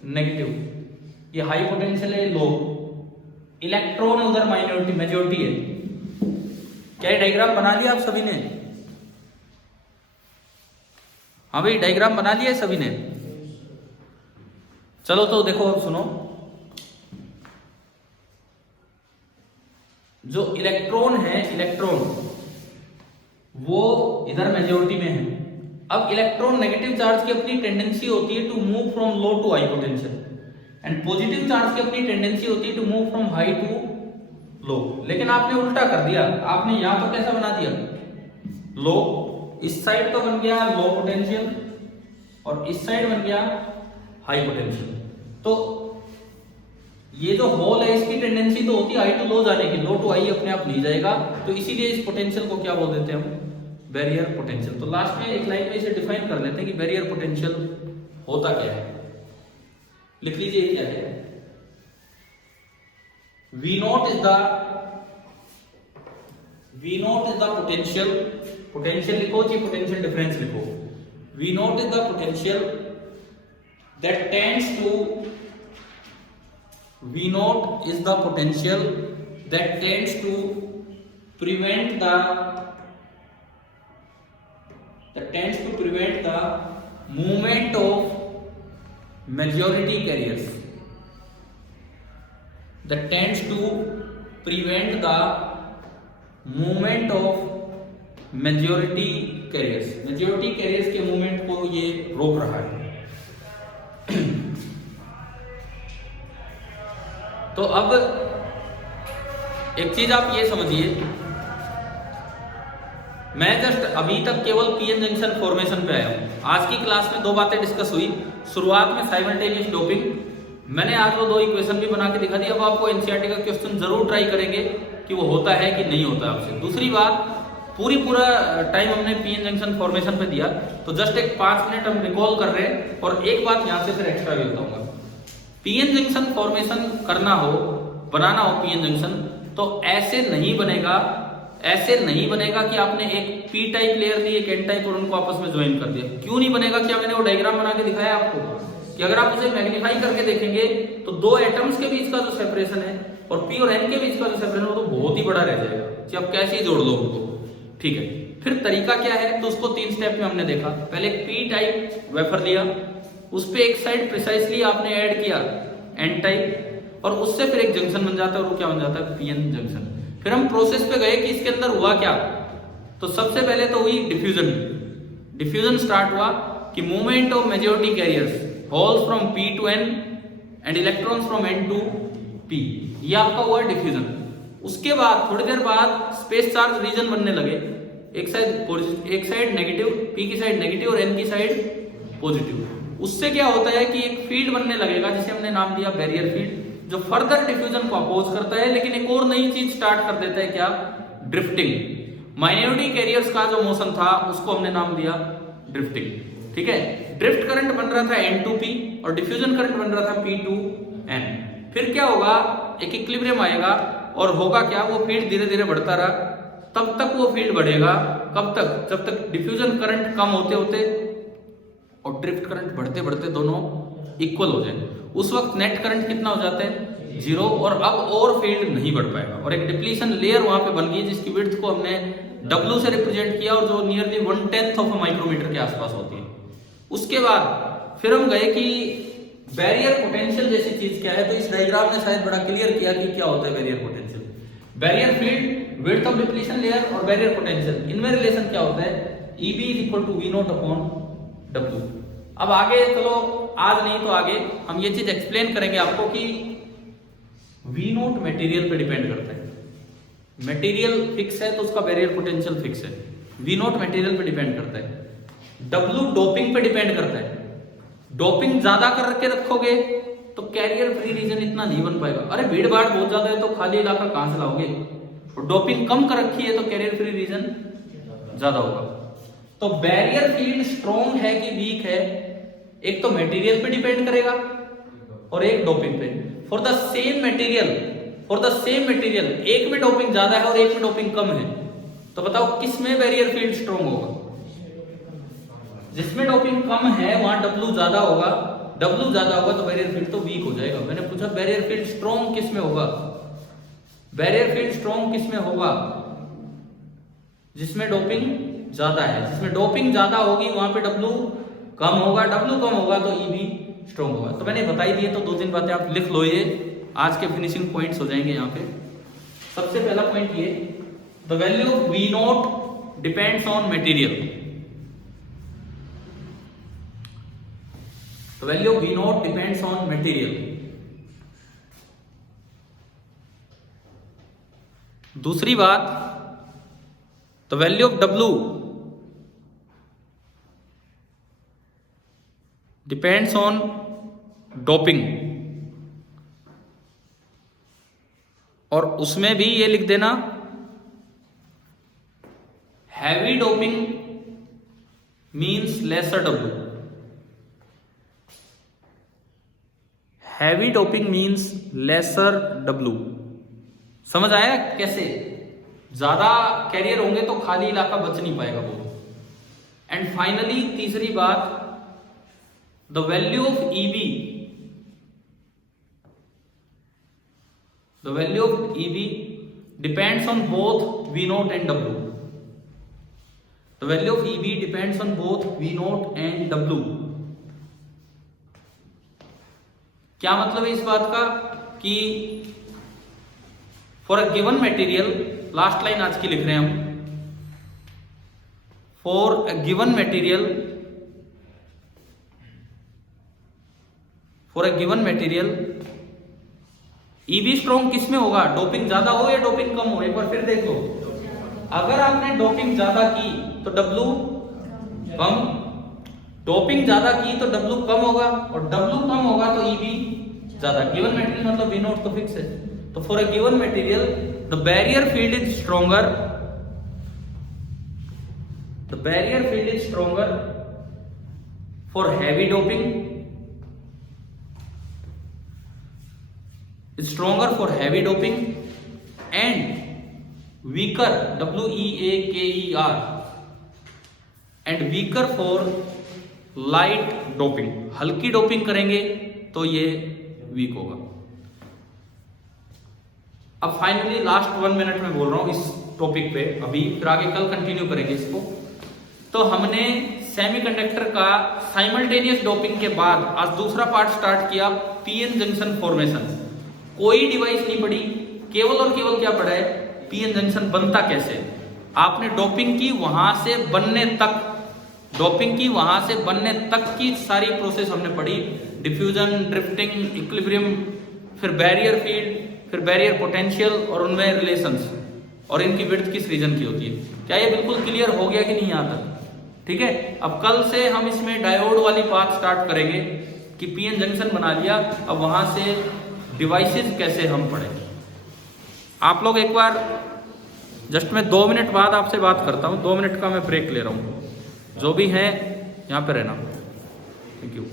नेगेटिव, ये हाई पोटेंशियल है, लो इलेक्ट्रॉन है, उधर माइनॉरिटी मेजॉरिटी है। क्या ये डायग्राम बना लिया आप सभी ने? हाँ भाई डायग्राम बना लिया है सभी ने? चलो तो देखो अब सुनो, जो इलेक्ट्रॉन है, इलेक्ट्रॉन वो इधर मेजॉरिटी में है। अब इलेक्ट्रॉन नेगेटिव चार्ज की अपनी टेंडेंसी होती है to move from low to high potential and positive charge की अपनी टेंडेंसी होती है to move from high to low. लेकिन आपने उल्टा कर दिया, आपने यहां तो कैसा बना दिया? लो, इस साइड तो बन गया लो पोटेंशियल और इस साइड बन गया हाई पोटेंशियल। तो ये जो होल है इसकी टेंडेंसी तो होती है हाई टू लो जाने की, लो टू हाई अपने आप नहीं जाएगा। तो इसीलिए इस पोटेंशियल को क्या बोल देते हैं हम? Barrier potential. तो लास्ट में एक लाइन में इसे डिफाइन कर लेते हैं कि बैरियर पोटेंशियल होता क्या है। लिख लीजिए क्या है। V naught is the potential, potential लिखो जी, पोटेंशियल डिफरेंस लिखो। V naught is the potential that tends to, V naught is the potential that tends to prevent the movement of majority carriers, that tends to prevent the movement of majority carriers, majority carriers के movement को ये रोक रहा है। तो अब एक चीज आप ये समझिए, मैं जस्ट अभी तक केवल पीएन जंक्शन फॉर्मेशन पे आया हूं। आज की क्लास में दो बातें डिस्कस हुई। शुरुआत में साइमल्टेनियस डोपिंग, मैंने आज वो दो इक्वेशन भी बना के दिखा दी। अब आपको एनसीईआरटी का क्वेश्चन जरूर ट्राई करेंगे कि वो होता है कि नहीं होता आपसे। दूसरी बात, पूरा टाइम हमने पीएन जंक्शन फॉर्मेशन पे दिया, तो जस्ट एक 5 मिनट हम रिकॉल कर रहे हैं। और एक बात यहां से फिर एक्स्ट्रा भी बताऊंगा, पीएन जंक्शन फॉर्मेशन करना हो, बनाना हो पीएन जंक्शन, तो ऐसे नहीं बनेगा, ऐसे नहीं बनेगा कि आपने एक पी टाइप लेयर ली, एक एन टाइप और उनको आपस में ज्वाइन कर दिया। क्यों नहीं बनेगा? क्या मैंने वो डायग्राम बना के दिखाया आपको कि अगर आप उसे मैग्नीफाई करके देखेंगे तो दो एटम्स के बीच का जो सेपरेशन है और पी और एन के बीच का जो सेपरेशन है वो तो बहुत ही बड़ा रह जाएगा कि आप कैसे ही जोड़ लो उनको। ठीक है, फिर तरीका क्या है? तो उसको 3 स्टेप में हमने देखा। पहले एक पी टाइप वेफर लिया, उस पे एक साइड प्रिसाइसली आपने ऐड किया एन टाइप और उससे फिर एक जंक्शन बन जाता है और वो क्या बन जाता है? PN junction. फिर हम प्रोसेस पे गए कि इसके अंदर हुआ क्या। तो सबसे पहले तो हुई डिफ्यूजन। डिफ्यूजन स्टार्ट हुआ कि movement of majority carriers holes from P to N and electrons from N to P, ये आपका हुआ डिफ्यूजन। उसके बाद थोड़ी देर बाद स्पेस चार्ज रीजन बनने लगे, एक साइड नेगेटिव, पी की साइड नेगेटिव और एन की साइड पॉजिटिव। उससे क्या होता है कि एक फील्ड बनने लगेगा जिसे हमने नाम दिया बैरियर फील्ड, जो फर्दर डिफ्यूजन को अपोज करता है। लेकिन एक और नई चीज स्टार्ट कर देता है, क्या? ड्रिफ्टिंग। माइनॉरिटी कैरियर्स का जो मोशन था उसको हमने नाम दिया ड्रिफ्टिंग। ठीक है, ड्रिफ्ट करंट बन रहा था N2P और डिफ्यूजन करंट बन रहा था P2N। फिर क्या होगा? एक इक्विलिब्रियम आएगा और होगा क्या? वो फील्ड धीरे धीरे बढ़ता रहा, तब तक वो फील्ड बढ़ेगा। कब तक? जब तक डिफ्यूजन करंट कम होते होते और ड्रिफ्ट करंट बढ़ते बढ़ते दोनों इक्वल हो जाए। उस वक्त नेट करंट कितना हो जाता है? 0, और अब और फील्ड नहीं बढ़ पाएगा और एक डिप्लीशन लेयर वहां पे बन गई जिसकी विड्थ को हमने W से रिप्रेजेंट किया और जो नियरली 1/10 ऑफ अ माइक्रोमीटर के आसपास होती है। उसके बाद फिर हम गए कि बैरियर पोटेंशियल जैसी चीज क्या है। तो इस डायग्राम ने शायद बड़ा क्लियर किया कि क्या होता है barrier potential. Barrier field, width of depletion layer और बैरियर पोटेंशियल, इनमें रिलेशन क्या होता है? EB = V naught upon W। अब आगे चलो, आज नहीं तो आगे हम ये चीज एक्सप्लेन करेंगे आपको कि वी नॉट मटेरियल पे डिपेंड करता है। मटेरियल फिक्स है तो उसका बैरियर पोटेंशियल फिक्स है। वी नॉट मटेरियल पे डिपेंड करता है। डब्लू डोपिंग पे डिपेंड करता है। डोपिंग ज्यादा करके रखोगे तो कैरियर फ्री रीजन इतना नहीं बन पाएगा। अरे भीड़ भाड़ बहुत ज्यादा है तो खाली इलाका कहां से लाओगे। और डोपिंग कम कर रखी है तो कैरियर फ्री रीजन ज्यादा होगा। तो बैरियर फील्ड स्ट्रॉन्ग है कि वीक है, एक तो मटेरियल पे डिपेंड करेगा और एक डोपिंग पे। फॉर द सेम मटेरियल एक में डोपिंग ज्यादा है और एक में डोपिंग कम है, तो बताओ किस में बैरियर फील्ड स्ट्रॉन्ग होगा। जिसमें डोपिंग कम है वहां डब्ल्यू ज्यादा होगा। डब्ल्यू ज्यादा होगा तो बैरियर फील्ड तो वीक हो जाएगा। मैंने पूछा बैरियर फील्ड स्ट्रॉन्ग किस में होगा। बैरियर फील्ड स्ट्रॉन्ग किस में होगा, जिसमें डोपिंग ज्यादा है। जिसमें डोपिंग ज्यादा होगी वहां पे डब्ल्यू कम होगा। डब्ल्यू कम होगा तो ईबी स्ट्रॉन्ग होगा। तो मैंने बताई दी है, तो 2-3 बातें आप लिख लो, ये आज के फिनिशिंग पॉइंट्स हो जाएंगे यहाँ पे। सबसे पहला पॉइंट ये, the value of V naught depends on material. The value of V naught depends on material. दूसरी बात, the value of W depends on doping. और उसमें भी ये लिख देना, heavy doping means lesser W. Heavy doping means lesser W. समझ आया कैसे? ज्यादा कैरियर होंगे तो खाली इलाका बच नहीं पाएगा बहुत। एंड फाइनली तीसरी बात, the value of EB, the value of EB depends on both V naught and W. The value of EB depends on both V naught and W. क्या मतलब है इस बात का कि for a given material, last line आज की लिख रहे हैं हम, for a given material, for a given material EB strong किस में होगा, डोपिंग ज्यादा हो या डोपिंग कम हो। एक बार फिर देख लो, अगर आपने डोपिंग ज्यादा की तो डब्ल्यू कम, डोपिंग ज्यादा की तो डब्ल्यू कम होगा, और डब्ल्यू कम होगा तो ईबी ज्यादा। गिवन मटेरियल मतलब वी नॉट तो फिक्स है। तो for a given material the barrier field is stronger, the barrier field is stronger for heavy doping, stronger for heavy doping and weaker, weaker, and weaker for light doping। हल्की doping करेंगे तो ये week होगा। अब finally last 1 minute में बोल रहा हूं इस टॉपिक पे, अभी फिर आगे कल कंटिन्यू करेंगे इसको। तो हमने सेमीकंडक्टर का साइमल्टेनियस डोपिंग के बाद आज दूसरा पार्ट स्टार्ट किया, पीएन जंक्शन फॉर्मेशन। कोई डिवाइस नहीं पड़ी, केवल और केवल क्या पड़ा है, पीएन जंक्शन बनता कैसे। आपने डोपिंग की वहां से बनने तक, डोपिंग की वहां से बनने तक की सारी प्रोसेस हमने पढ़ी, डिफ्यूजन, ड्रिफ्टिंग, इक्विलिब्रियम, फिर बैरियर फील्ड, फिर बैरियर पोटेंशियल और उनमें रिलेशंस, और इनकी विड्थ किस रीजन की होती है। क्या ये बिल्कुल क्लियर हो गया कि नहीं यहाँ तक? ठीक है। अब कल से हम इसमें डायोड वाली बात स्टार्ट करेंगे कि पीएन जंक्शन बना लिया, अब वहां से डिवाइसेस कैसे हम पढ़ें। आप लोग एक बार जस्ट मैं 2 मिनट बाद आपसे बात करता हूं, 2 मिनट का मैं ब्रेक ले रहा हूं। जो भी है यहाँ पे रहना। Thank you.